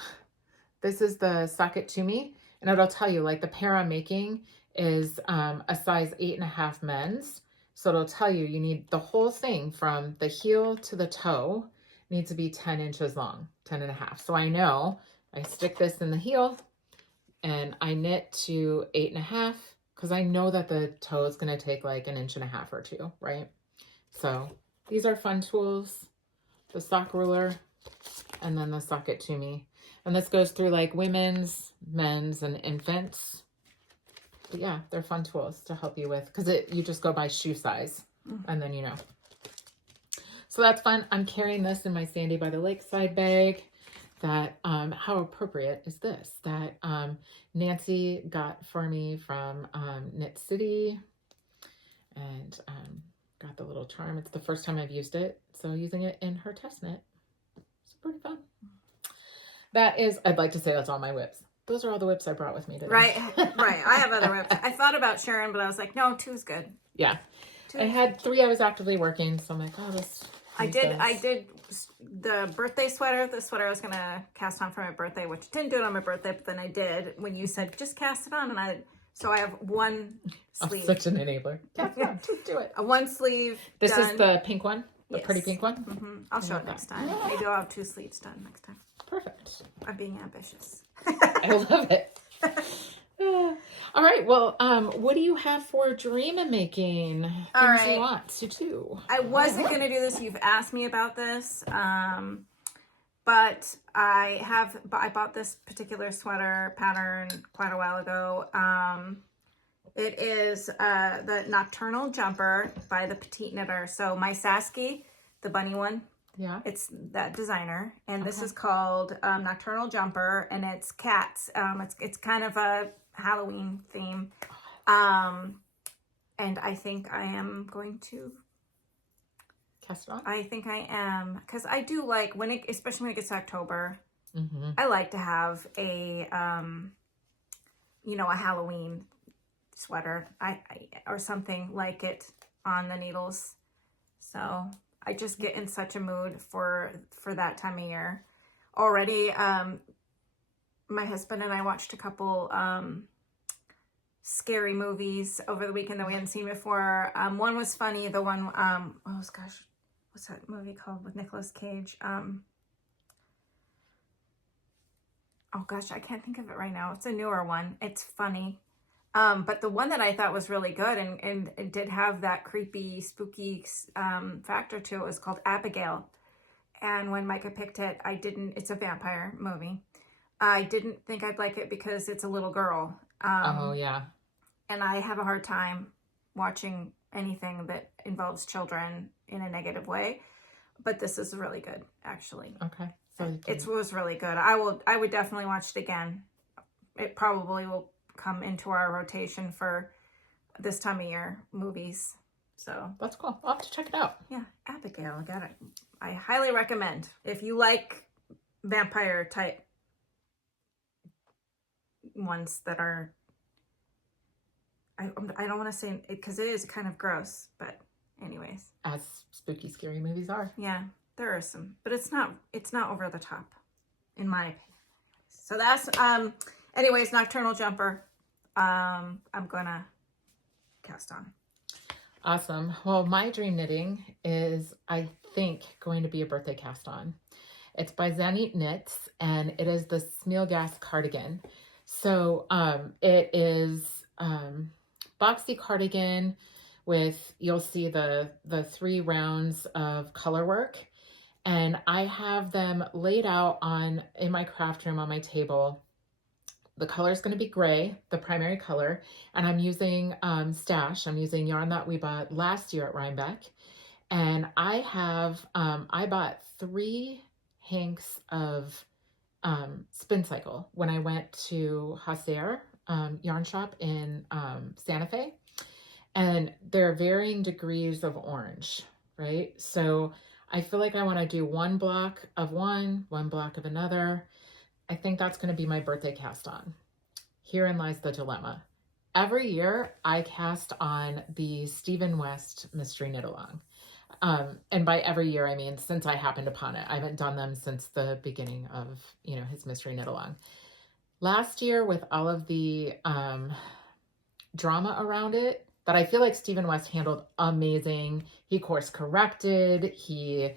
this is the Socket to Me, and it'll tell you like the pair I'm making is a size 8.5 men's. So it'll tell you need the whole thing from the heel to the toe needs to be 10 inches long, 10.5. So I know I stick this in the heel and I knit to 8.5 because I know that the toe is going to take like 1.5 inches or 2, right? So these are fun tools, the sock ruler, and then the Socket to Me. And this goes through like women's, men's, and infants. But yeah, they're fun tools to help you with, because you just go by shoe size, and then you know. So that's fun. I'm carrying this in my Sandy by the Lakeside bag. That how appropriate is this? That Nancy got for me from Knit City, and got the little charm. It's the first time I've used it, so using it in her test knit. It's pretty fun. That is, I'd like to say that's all my whips. Those are all the whips I brought with me today. Right. I have other whips. I thought about sharing, but I was like, no, 2's good. Yeah. I had 3 I was actively working, so I'm like, oh, this. I did the birthday sweater. The sweater I was going to cast on for my birthday, which didn't do it on my birthday, but then I did when you said, just cast it on. And so I have one sleeve. I'm such an enabler. Yeah, just do it. A one sleeve. This done. is the pink one, the Yes. pretty pink one. Mm-hmm. I'll show it next time. Maybe I'll have 2 sleeves done next time. Perfect. I'm being ambitious. I love it. All right. Well, what do you have for dream making? Things right. you want to do. I wasn't going to do this. You've asked me about this. But I bought this particular sweater pattern quite a while ago. It is the Nocturnal Jumper by the Petite Knitter. So my Sasky, the bunny one, Yeah. it's that designer. And this is called Nocturnal Jumper, and it's cats. It's kind of a Halloween theme. And I think I am going to Cast it on? I think I am, because I do like especially when it gets to October, Mm-hmm. I like to have a a Halloween sweater, or something like it on the needles. So I just get in such a mood for that time of year. Already, my husband and I watched a couple scary movies over the weekend that we hadn't seen before. One was funny. The one, oh gosh, what's that movie called with Nicolas Cage? Oh gosh, I can't think of it right now. It's a newer one. It's funny. But the one that I thought was really good and it did have that creepy, spooky factor to it was called Abigail. And when Micah picked it, it's a vampire movie. I didn't think I'd like it because it's a little girl. Oh, yeah. And I have a hard time watching anything that involves children in a negative way. But this is really good, actually. Okay. So It was really good. I would definitely watch it again. It probably will come into our rotation for this time of year movies. So that's cool. I'll have to check it out. yeah, Abigail, I got it. I highly recommend if you like vampire type ones that are. I don't want to say it because it is kind of gross, but anyways. As spooky, scary movies are. Yeah, there are some, but it's not over the top, in my opinion. So that's anyways, Nocturnal Jumper. I'm gonna cast on. Awesome. Well, my dream knitting is, I think, going to be a birthday cast on. It's by Zanit Knits, and it is the Smealgas cardigan. So it is Boxy Cardigan with, you'll see the 3 rounds of color work. And I have them laid out in my craft room on my table. The color is going to be gray, the primary color, and I'm using stash. I'm using yarn that we bought last year at Rhinebeck. And I have, I bought 3 hanks of Spin Cycle when I went to Housekeeping yarn shop in Santa Fe. And they're varying degrees of orange, right? So I feel like I want to do 1 block of one block of another. I think that's going to be my birthday cast on. Herein lies the dilemma. Every year I cast on the Stephen West Mystery Knit Along. And by every year, I mean, since I happened upon it. I haven't done them since the beginning of, his Mystery Knit Along. Last year, with all of the drama around it, that I feel like Stephen West handled amazing. He course corrected. He,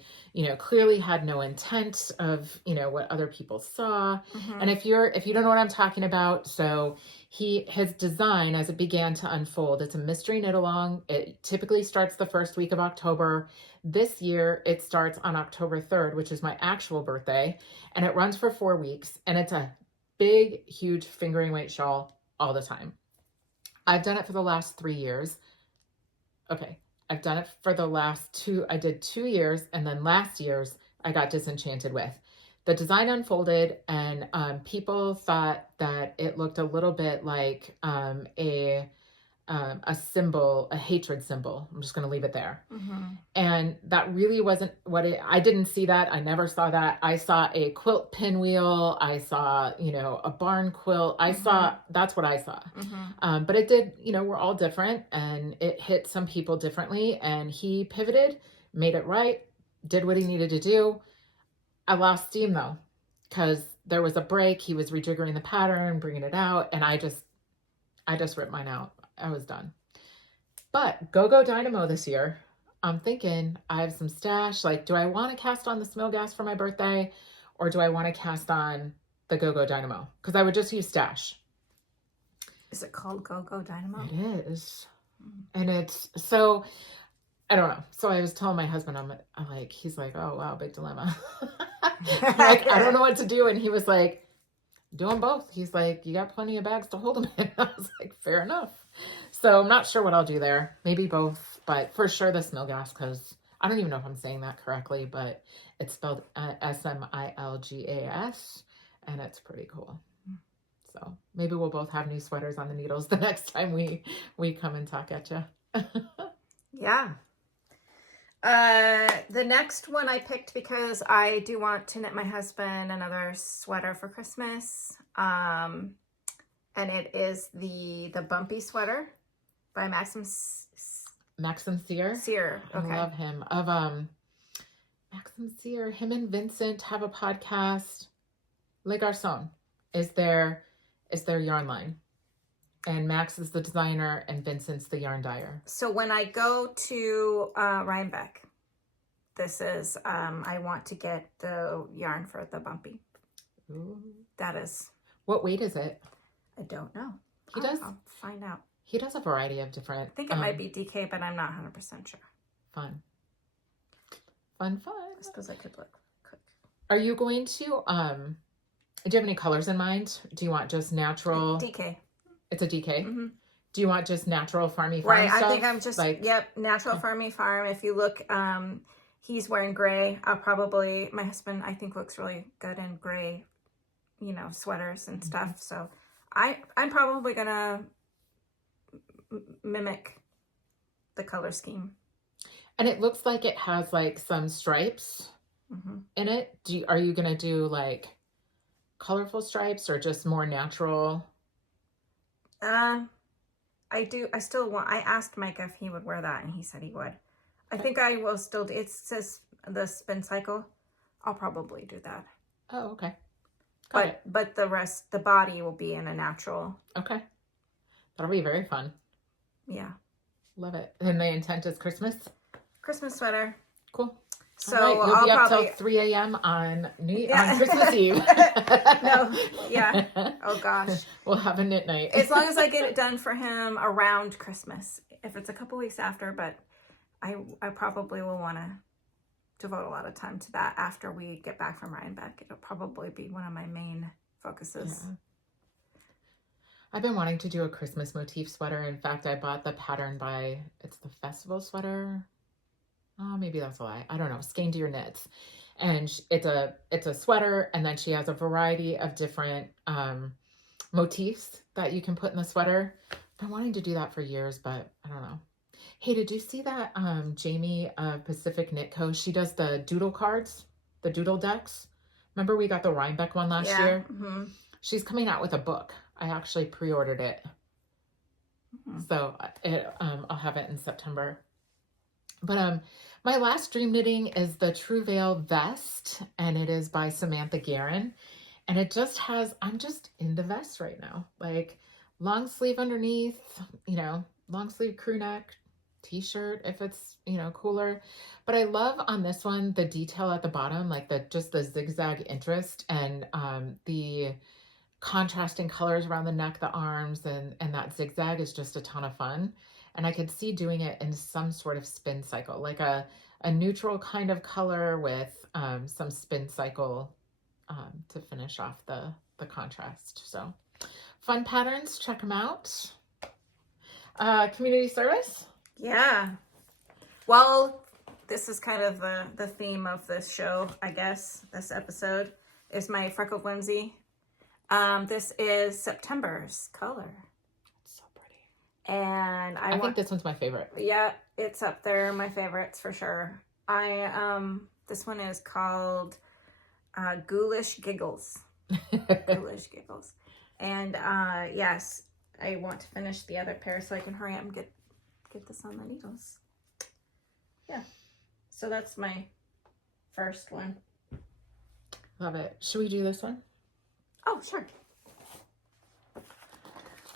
clearly had no intent of, what other people saw. Mm-hmm. And if you don't know what I'm talking about, so his design, as it began to unfold, it's a mystery knit along. It typically starts the first week of October. This year it starts on October 3rd, which is my actual birthday, and it runs for 4 weeks. And it's a big, huge fingering weight shawl all the time. I've done it for the last 3 years. Okay, I've done it for the last I did 2 years, and then last year's I got disenchanted with. The design unfolded, and people thought that it looked a little bit like a symbol, a hatred symbol. I'm just going to leave it there. And that really wasn't I didn't see that. I never saw that. I saw a quilt pinwheel. I saw, a barn quilt. That's what I saw. But it did, we're all different, and it hit some people differently, and he pivoted, made it right, did what he needed to do. I lost steam though, because there was a break. He was rejiggering the pattern, bringing it out, and I just ripped mine out. I was done. But Go Dynamo this year, I'm thinking I have some stash. Like, do I want to cast on the Smilgas for my birthday, or do I want to cast on the Go Dynamo? Because I would just use stash. Is it called Go Dynamo? It is. And it's so, I don't know. So I was telling my husband, he's like, oh wow, big dilemma. Like, I don't know what to do. And he was like, do them both. He's like, you got plenty of bags to hold them in. I was like, fair enough. So I'm not sure what I'll do there. Maybe both, but for sure the Smilgas, because I don't even know if I'm saying that correctly, but it's spelled Smilgas, and it's pretty cool. So maybe we'll both have new sweaters on the needles the next time we come and talk at you. Yeah. The next one I picked because I do want to knit my husband another sweater for Christmas. And it is the bumpy sweater by Maxym Cir. Cir. Okay. I love him. Of Maxym Cir, him and Vincent have a podcast. Le Garçon is their yarn line. And Max is the designer, and Vincent's the yarn dyer. So when I go to Rhinebeck, this is, I want to get the yarn for the bumpy. Ooh. That is. What weight is it? I don't know. I'll find out. He does a variety of different. I think it might be DK, but I'm not 100% sure. Fun. I suppose I could look quick. Are you going to, do you have any colors in mind? Do you want just natural? DK. It's a DK? Mm-hmm. Do you want just natural farmy farm Right, stuff? I think I'm just, natural farmy farm. If you look, he's wearing gray. My husband, I think, looks really good in gray, sweaters and stuff. So I'm probably going to mimic the color scheme. And it looks like it has like some stripes in it. Are you going to do like colorful stripes or just more natural? I asked Mike if he would wear that, and he said he would. I think I will still do, it says the spin cycle. I'll probably do that. Oh, okay. But the rest, the body will be in a natural. Okay. That'll be very fun. Yeah. Love it. And the intent is Christmas? Christmas sweater. Cool. So right. You'll I'll be up probably... till 3 a.m. on Christmas Eve. No. Yeah. Oh, gosh. We'll have a knit night. As long as I get it done for him around Christmas. If it's a couple weeks after, but I probably will want to devote a lot of time to that after we get back from Rhinebeck. It'll probably be one of my main focuses. Yeah. I've been wanting to do a Christmas motif sweater. In fact, I bought the pattern it's the festival sweater. Oh, maybe that's a lie. I don't know. Skein to Your Knits. And it's a sweater, and then she has a variety of different motifs that you can put in the sweater. I've been wanting to do that for years, but I don't know. Hey, did you see that Jamie of Pacific Knit Co? She does the doodle cards, the doodle decks. Remember we got the Rhinebeck one last year? Mm-hmm. She's coming out with a book. I actually pre-ordered it. Mm-hmm. So I'll have it in September. But my last dream knitting is the True Veil Vest, and it is by Samantha Guerin. And it just has, I'm just into vests right now. Like long sleeve underneath, long sleeve crew neck, t-shirt if it's, cooler. But I love on this one, the detail at the bottom, like just the zigzag interest and the contrasting colors around the neck, the arms, and that zigzag is just a ton of fun. And I could see doing it in some sort of spin cycle, like a neutral kind of color with some spin cycle to finish off the contrast. So fun patterns, check them out. Community service? Yeah. Well, this is kind of the theme of this show, I guess. This episode is my Freckled Whimsy. This is September's color. It's so pretty. And I think this one's my favorite. Yeah, it's up there, my favorites for sure. This one is called Ghoulish Giggles. Ghoulish Giggles. And yes, I want to finish the other pair so I can hurry up and get this on the needles. Yeah. So that's my first one. Love it. Should we do this one? Oh, sure.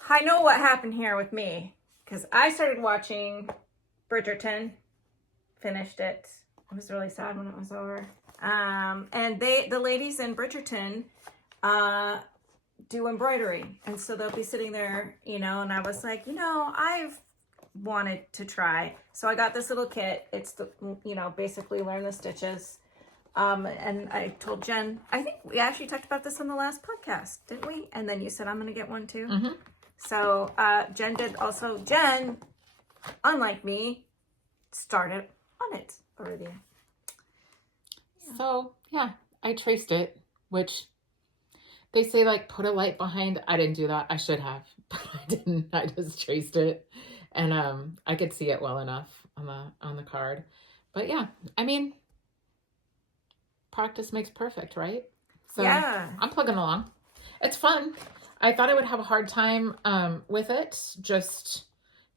I know what happened here with me because I started watching Bridgerton, finished it. I was really sad when it was over. And the ladies in Bridgerton do embroidery, and so they'll be sitting there, and I was like, I've wanted to try, so I got this little kit. It's the basically learn the stitches. And I told Jen, I think we actually talked about this on the last podcast, didn't we? And then you said, I'm going to get one too. Mm-hmm. So Jen did also. Jen, unlike me, started on it already. Yeah. So, yeah, I traced it, which they say, like, put a light behind. I didn't do that. I should have, but I didn't. I just traced it. And I could see it well enough on the card. But, yeah, I mean, practice makes perfect, right? So yeah. I'm plugging along. It's fun. I thought I would have a hard time with it, just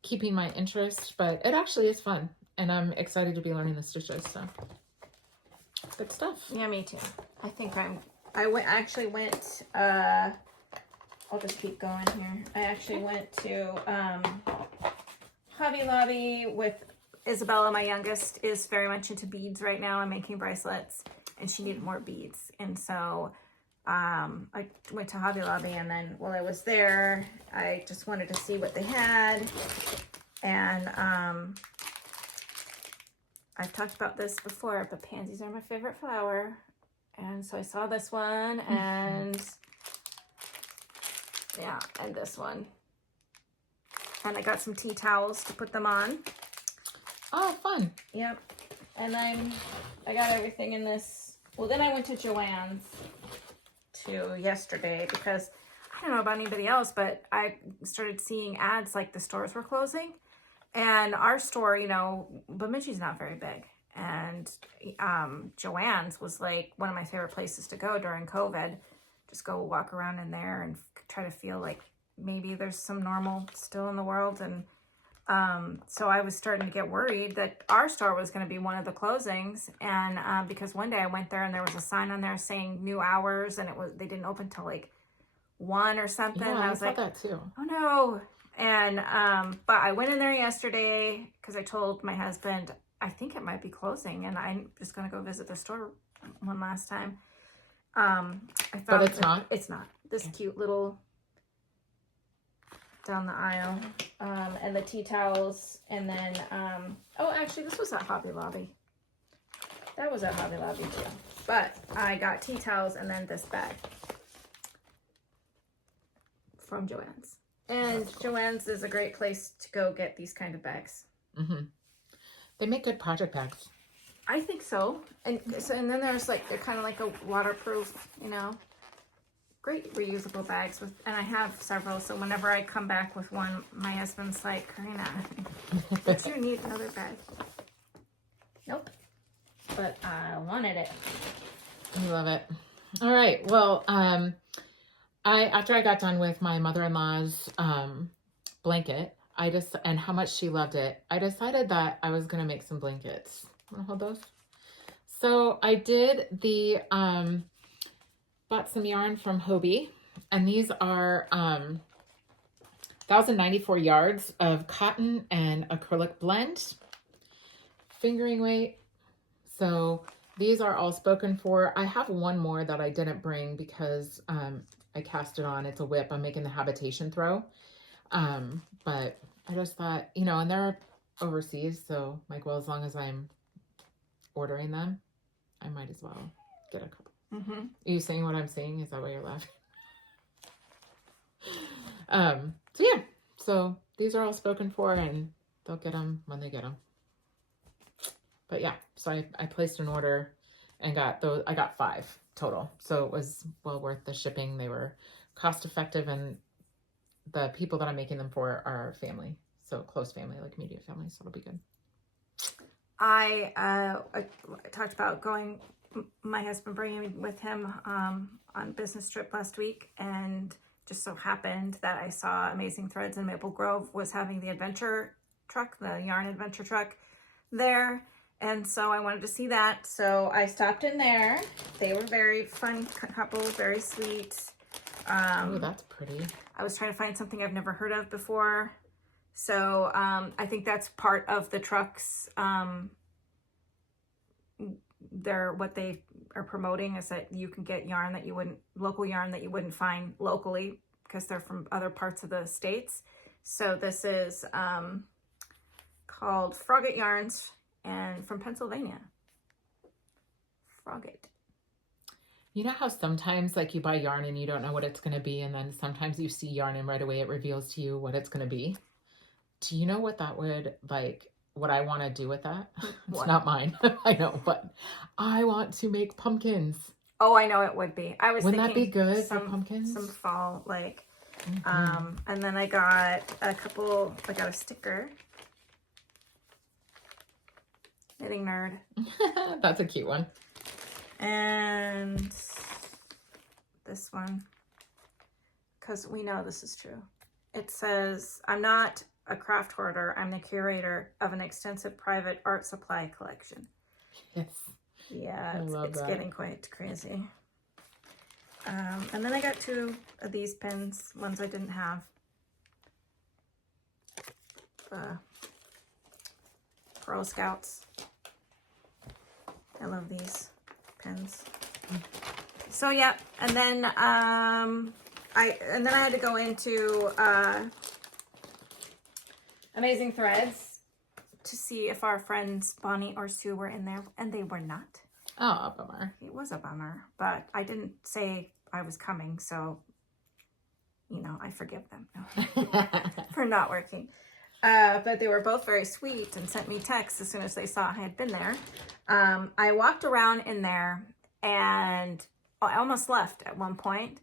keeping my interest, but it actually is fun, and I'm excited to be learning the stitches. So good stuff. Yeah, me too. I think actually went. I'll just keep going here. I actually went to Hobby Lobby with Isabella. My youngest is very much into beads right now. I'm making bracelets, and she needed more beads, and so I went to Hobby Lobby, and then while I was there, I just wanted to see what they had. And I've talked about this before, but pansies are my favorite flower. And so I saw this one, and yeah, and this one. And I got some tea towels to put them on. Oh, fun. Yep. And then I got everything in this. Well, then I went to Joann's yesterday because I don't know about anybody else, but I started seeing ads like the stores were closing. And our store, Bemidji's not very big. And Joann's was like one of my favorite places to go during COVID. Just go walk around in there and try to feel like maybe there's some normal still in the world. And so I was starting to get worried that our store was going to be one of the closings. And because one day I went there and there was a sign on there saying new hours, and they didn't open till like 1 or something. Yeah, and I was saw like, that too. Oh no. And but I went in there yesterday because I told my husband I think it might be closing, and I'm just gonna go visit the store one last time. But it's not. It's not. This cute little down the aisle, and the tea towels, and then oh, actually, this was at Hobby Lobby. That was at Hobby Lobby too. But I got tea towels and then this bag from Joann's. And Joann's is a great place to go get these kind of bags. Mm-hmm. They make good project bags. I think so. And then there's like, they're kind of like a waterproof, great reusable bags with, and I have several. So whenever I come back with one, my husband's like, Karina, don't you need another bag? Nope. But I wanted it. I love it. All right. Well, after I got done with my mother-in-law's blanket, and how much she loved it, I decided that I was going to make some blankets. Want to hold those? So I did bought some yarn from Hobie, and these are 1,094 yards of cotton and acrylic blend, fingering weight. So these are all spoken for. I have one more that I didn't bring because I cast it on. It's a whip. I'm making the habitation throw. But I just thought, and they're overseas, so like, well, as long as I'm ordering them, I might as well get a couple. Mm-hmm. Are you saying what I'm saying? Is that why you're laughing? So yeah, so these are all spoken for, and they'll get them when they get them. But yeah, so I placed an order and got those. I got 5 total. So it was well worth the shipping. They were cost effective, and the people that I'm making them for are family. So close family, like immediate family. So it'll be good. I talked about my husband bringing with him on business trip last week, and just so happened that I saw Amazing Threads in Maple Grove was having the adventure truck, the yarn adventure truck there. And so I wanted to see that. So I stopped in there. They were very fun couple, very sweet. Oh, that's pretty. I was trying to find something I've never heard of before. So I think that's part of the trucks. What they are promoting is that you can get local yarn that you wouldn't find locally because they're from other parts of the States. So this is called Frogget Yarns and from Pennsylvania. Frogget. You know how sometimes like you buy yarn and you don't know what it's going to be, and then sometimes you see yarn and right away it reveals to you what it's going to be? Do you know what that would, like, what I want to do with that? It's not mine. I know, but I want to make pumpkins. Oh, I know it would be. I was Wouldn't thinking that be good for pumpkins? Some fall, like, and then I got a sticker. Knitting Nerd. That's a cute one. And this one, because we know this is true. It says, I'm not a craft hoarder. I'm the curator of an extensive private art supply collection. Yes. Yeah, it's getting quite crazy. And then I got 2 of these pins, ones I didn't have. Pearl Scouts. I love these pins. So yeah, and then I had to go into Amazing Threads to see if our friends Bonnie or Sue were in there, and they were not. Oh, bummer. It was a bummer, but I didn't say I was coming, so I forgive them for not working. But they were both very sweet and sent me texts as soon as they saw I had been there. I walked around in there and I almost left at one point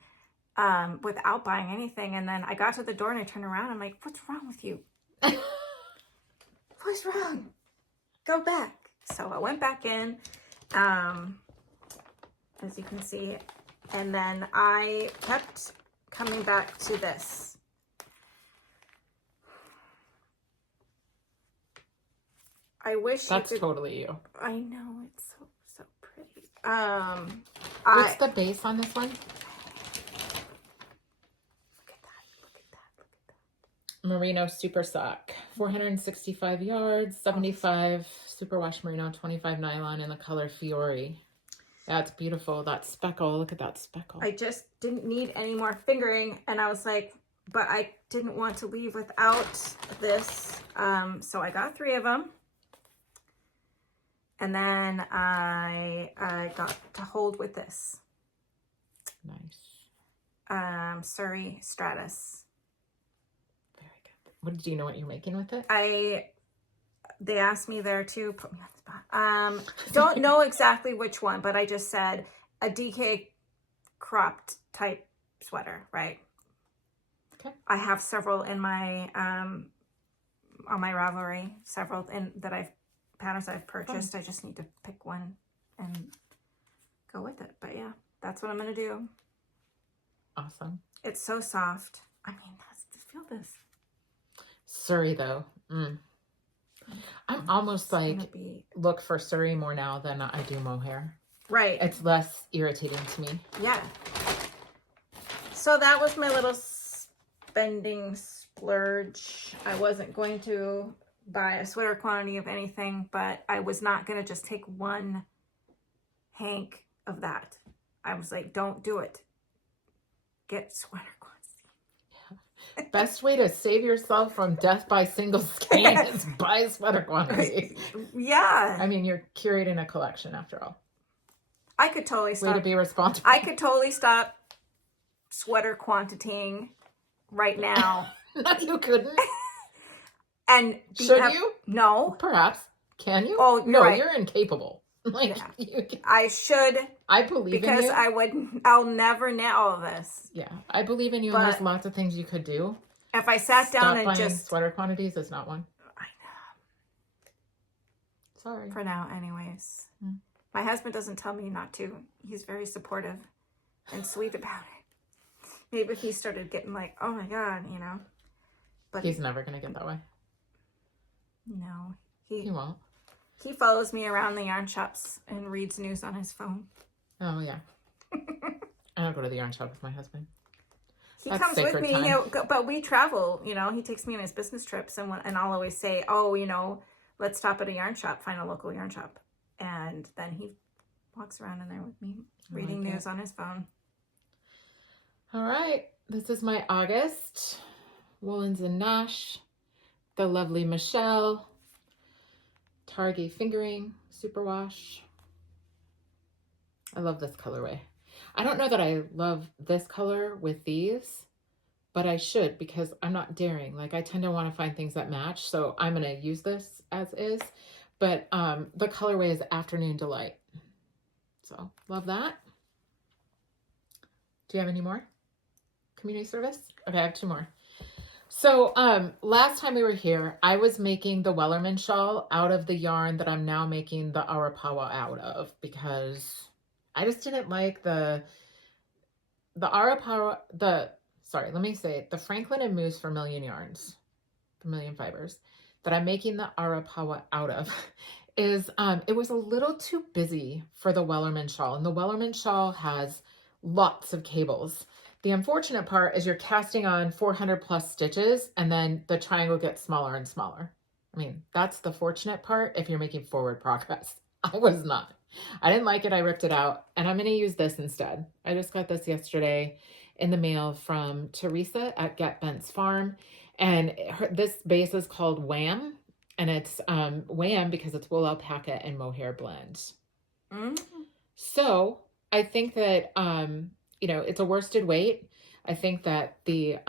without buying anything. And then I got to the door and I turned around. I'm like, what's wrong with you? What's wrong? Go back. So I went back in, as you can see. And then I kept coming back to this. I wish that's totally you. I know, it's so pretty. What's the base on this one? Look at that. Merino Super Sock, 465 yards, 75 superwash merino, 25 nylon in the color Fiori. That's beautiful. That speckle. Look at that speckle. I just didn't need any more fingering, and I was like, but I didn't want to leave without this. So I got 3 of them. And then I got to hold with this. Nice. Surrey Stratus. Very good. What do you know what you're making with it? They asked me there to put me on the spot. Don't know exactly which one, but I just said a DK cropped type sweater, right? Okay. I have several in my on my Ravelry, patterns I've purchased. I just need to pick one and go with it. But yeah, that's what I'm gonna do. Awesome. It's so soft. I mean, feel this. Surrey though. I'm almost like look for Surrey more now than I do mohair. Right. It's less irritating to me. Yeah. So that was my little spending splurge. I wasn't going to buy a sweater quantity of anything, but I was not going to just take one hank of that. I was like, don't do it. Get sweater quantity. Best way to save yourself from death by single skein is buy sweater quantity. Yeah. I mean, you're curating a collection after all. I could totally stop. Way to be responsible. I could totally stop sweater quantitying right now. No, you couldn't. And should you? No. Perhaps. Can you? Oh, no, right. you're incapable. Like, Yeah. I should. I believe in you. I'll never knit all of this. Yeah, I believe in you, and there's lots of things you could do. If I sat down Stop and buying just sweater quantities is not one. I know. Sorry. For now, anyways. My husband doesn't tell me not to. He's very supportive and sweet about it. Maybe if he started getting like, oh my God, you know. But he's never gonna get that way. No, he won't. He follows me around the yarn shops and reads news on his phone. Oh yeah. I don't go to the yarn shop with my husband. He comes with me, but we travel. You know, he takes me on his business trips, and I'll always say, "Oh, you know, let's stop at a yarn shop, find a local yarn shop," and then he walks around in there with me, reading news on his phone. All right, this is my August Woolens and Nash, the lovely Michelle, Target fingering superwash. I love this colorway. I don't know that I love this color with these, but I should because I'm not daring. Like I tend to want to find things that match. So I'm going to use this as is, but the colorway is Afternoon Delight. So love that. Do you have any more? Community service? Okay, I have 2 more. So last time we were here, I was making the Wellerman shawl out of the yarn that I'm now making the Arapawa out of because I just didn't like the Arapawa, the Franklin and Moose Vermilion yarns, Vermilion fibers that I'm making the Arapawa out of is, it was a little too busy for the Wellerman shawl. And the Wellerman shawl has lots of cables. The unfortunate part is you're casting on 400 plus stitches and then the triangle gets smaller and smaller. I mean, that's the fortunate part if you're making forward progress. I was not. I didn't like it. I ripped it out and I'm going to use this instead. I just got this yesterday in the mail from Teresa at Get Bent's Farm. And this base is called Wham. And it's Wham because it's wool, alpaca, and mohair blend. So I think that, you know, it's a worsted weight. I think that the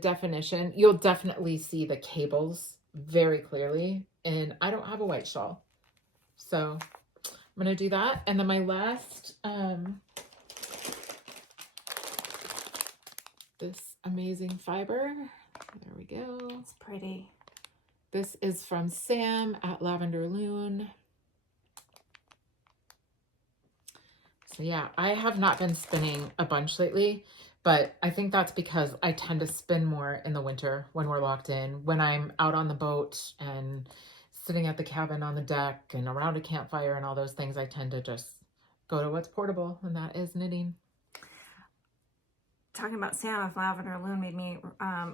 definition, you'll definitely see the cables very clearly. And I don't have a white shawl. So I'm going to do that. And then my last, this amazing fiber. There we go. It's pretty. This is from Sam at Lavender Loon. So yeah, I have not been spinning a bunch lately, but I think that's because I tend to spin more in the winter when we're locked in, when I'm out on the boat and sitting at the cabin on the deck and around a campfire and all those things. I tend to just go to what's portable, and that is knitting. Talking about Sam of Lavender Loon made me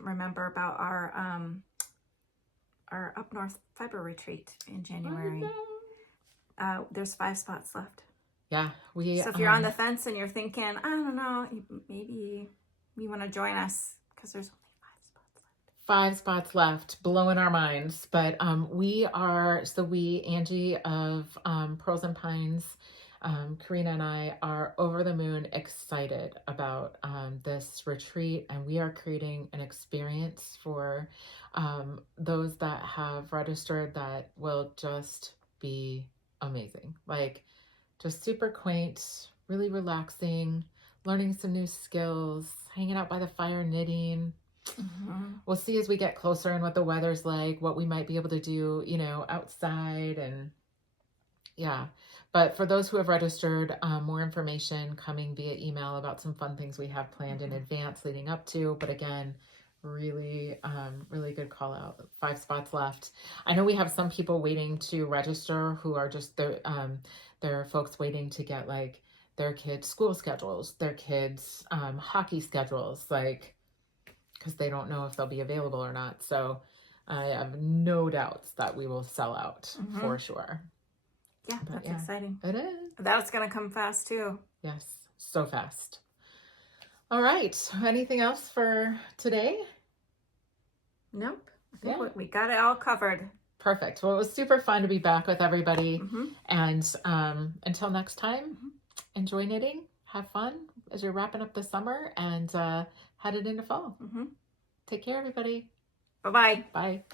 remember about our up north fiber retreat in January. There's 5 spots left. Yeah, so if you're on the fence and you're thinking, I don't know, maybe you want to join us because there's only 5 spots left. 5 spots left, blowing our minds. But Angie of Pearls and Pines, Karina and I are over the moon excited about this retreat, and we are creating an experience for those that have registered that will just be amazing. Like, just super quaint, really relaxing, learning some new skills, hanging out by the fire knitting. We'll see as we get closer and what the weather's like, what we might be able to do, you know, outside. And yeah, but for those who have registered, more information coming via email about some fun things we have planned in advance leading up to. But again, really good call out. 5 spots left. I know we have some people waiting to register who are just there are folks waiting to get like their kids' school schedules, their kids' hockey schedules, like, because they don't know if they'll be available or not. So I have no doubts that we will sell out for sure. Yeah, that's exciting. It is. That's going to come fast too. Yes, so fast. All right. Anything else for today? Nope. I think we got it all covered. Perfect. Well, it was super fun to be back with everybody. And until next time, enjoy knitting. Have fun as you're wrapping up the summer and headed into fall. Take care, everybody. Bye-bye. Bye.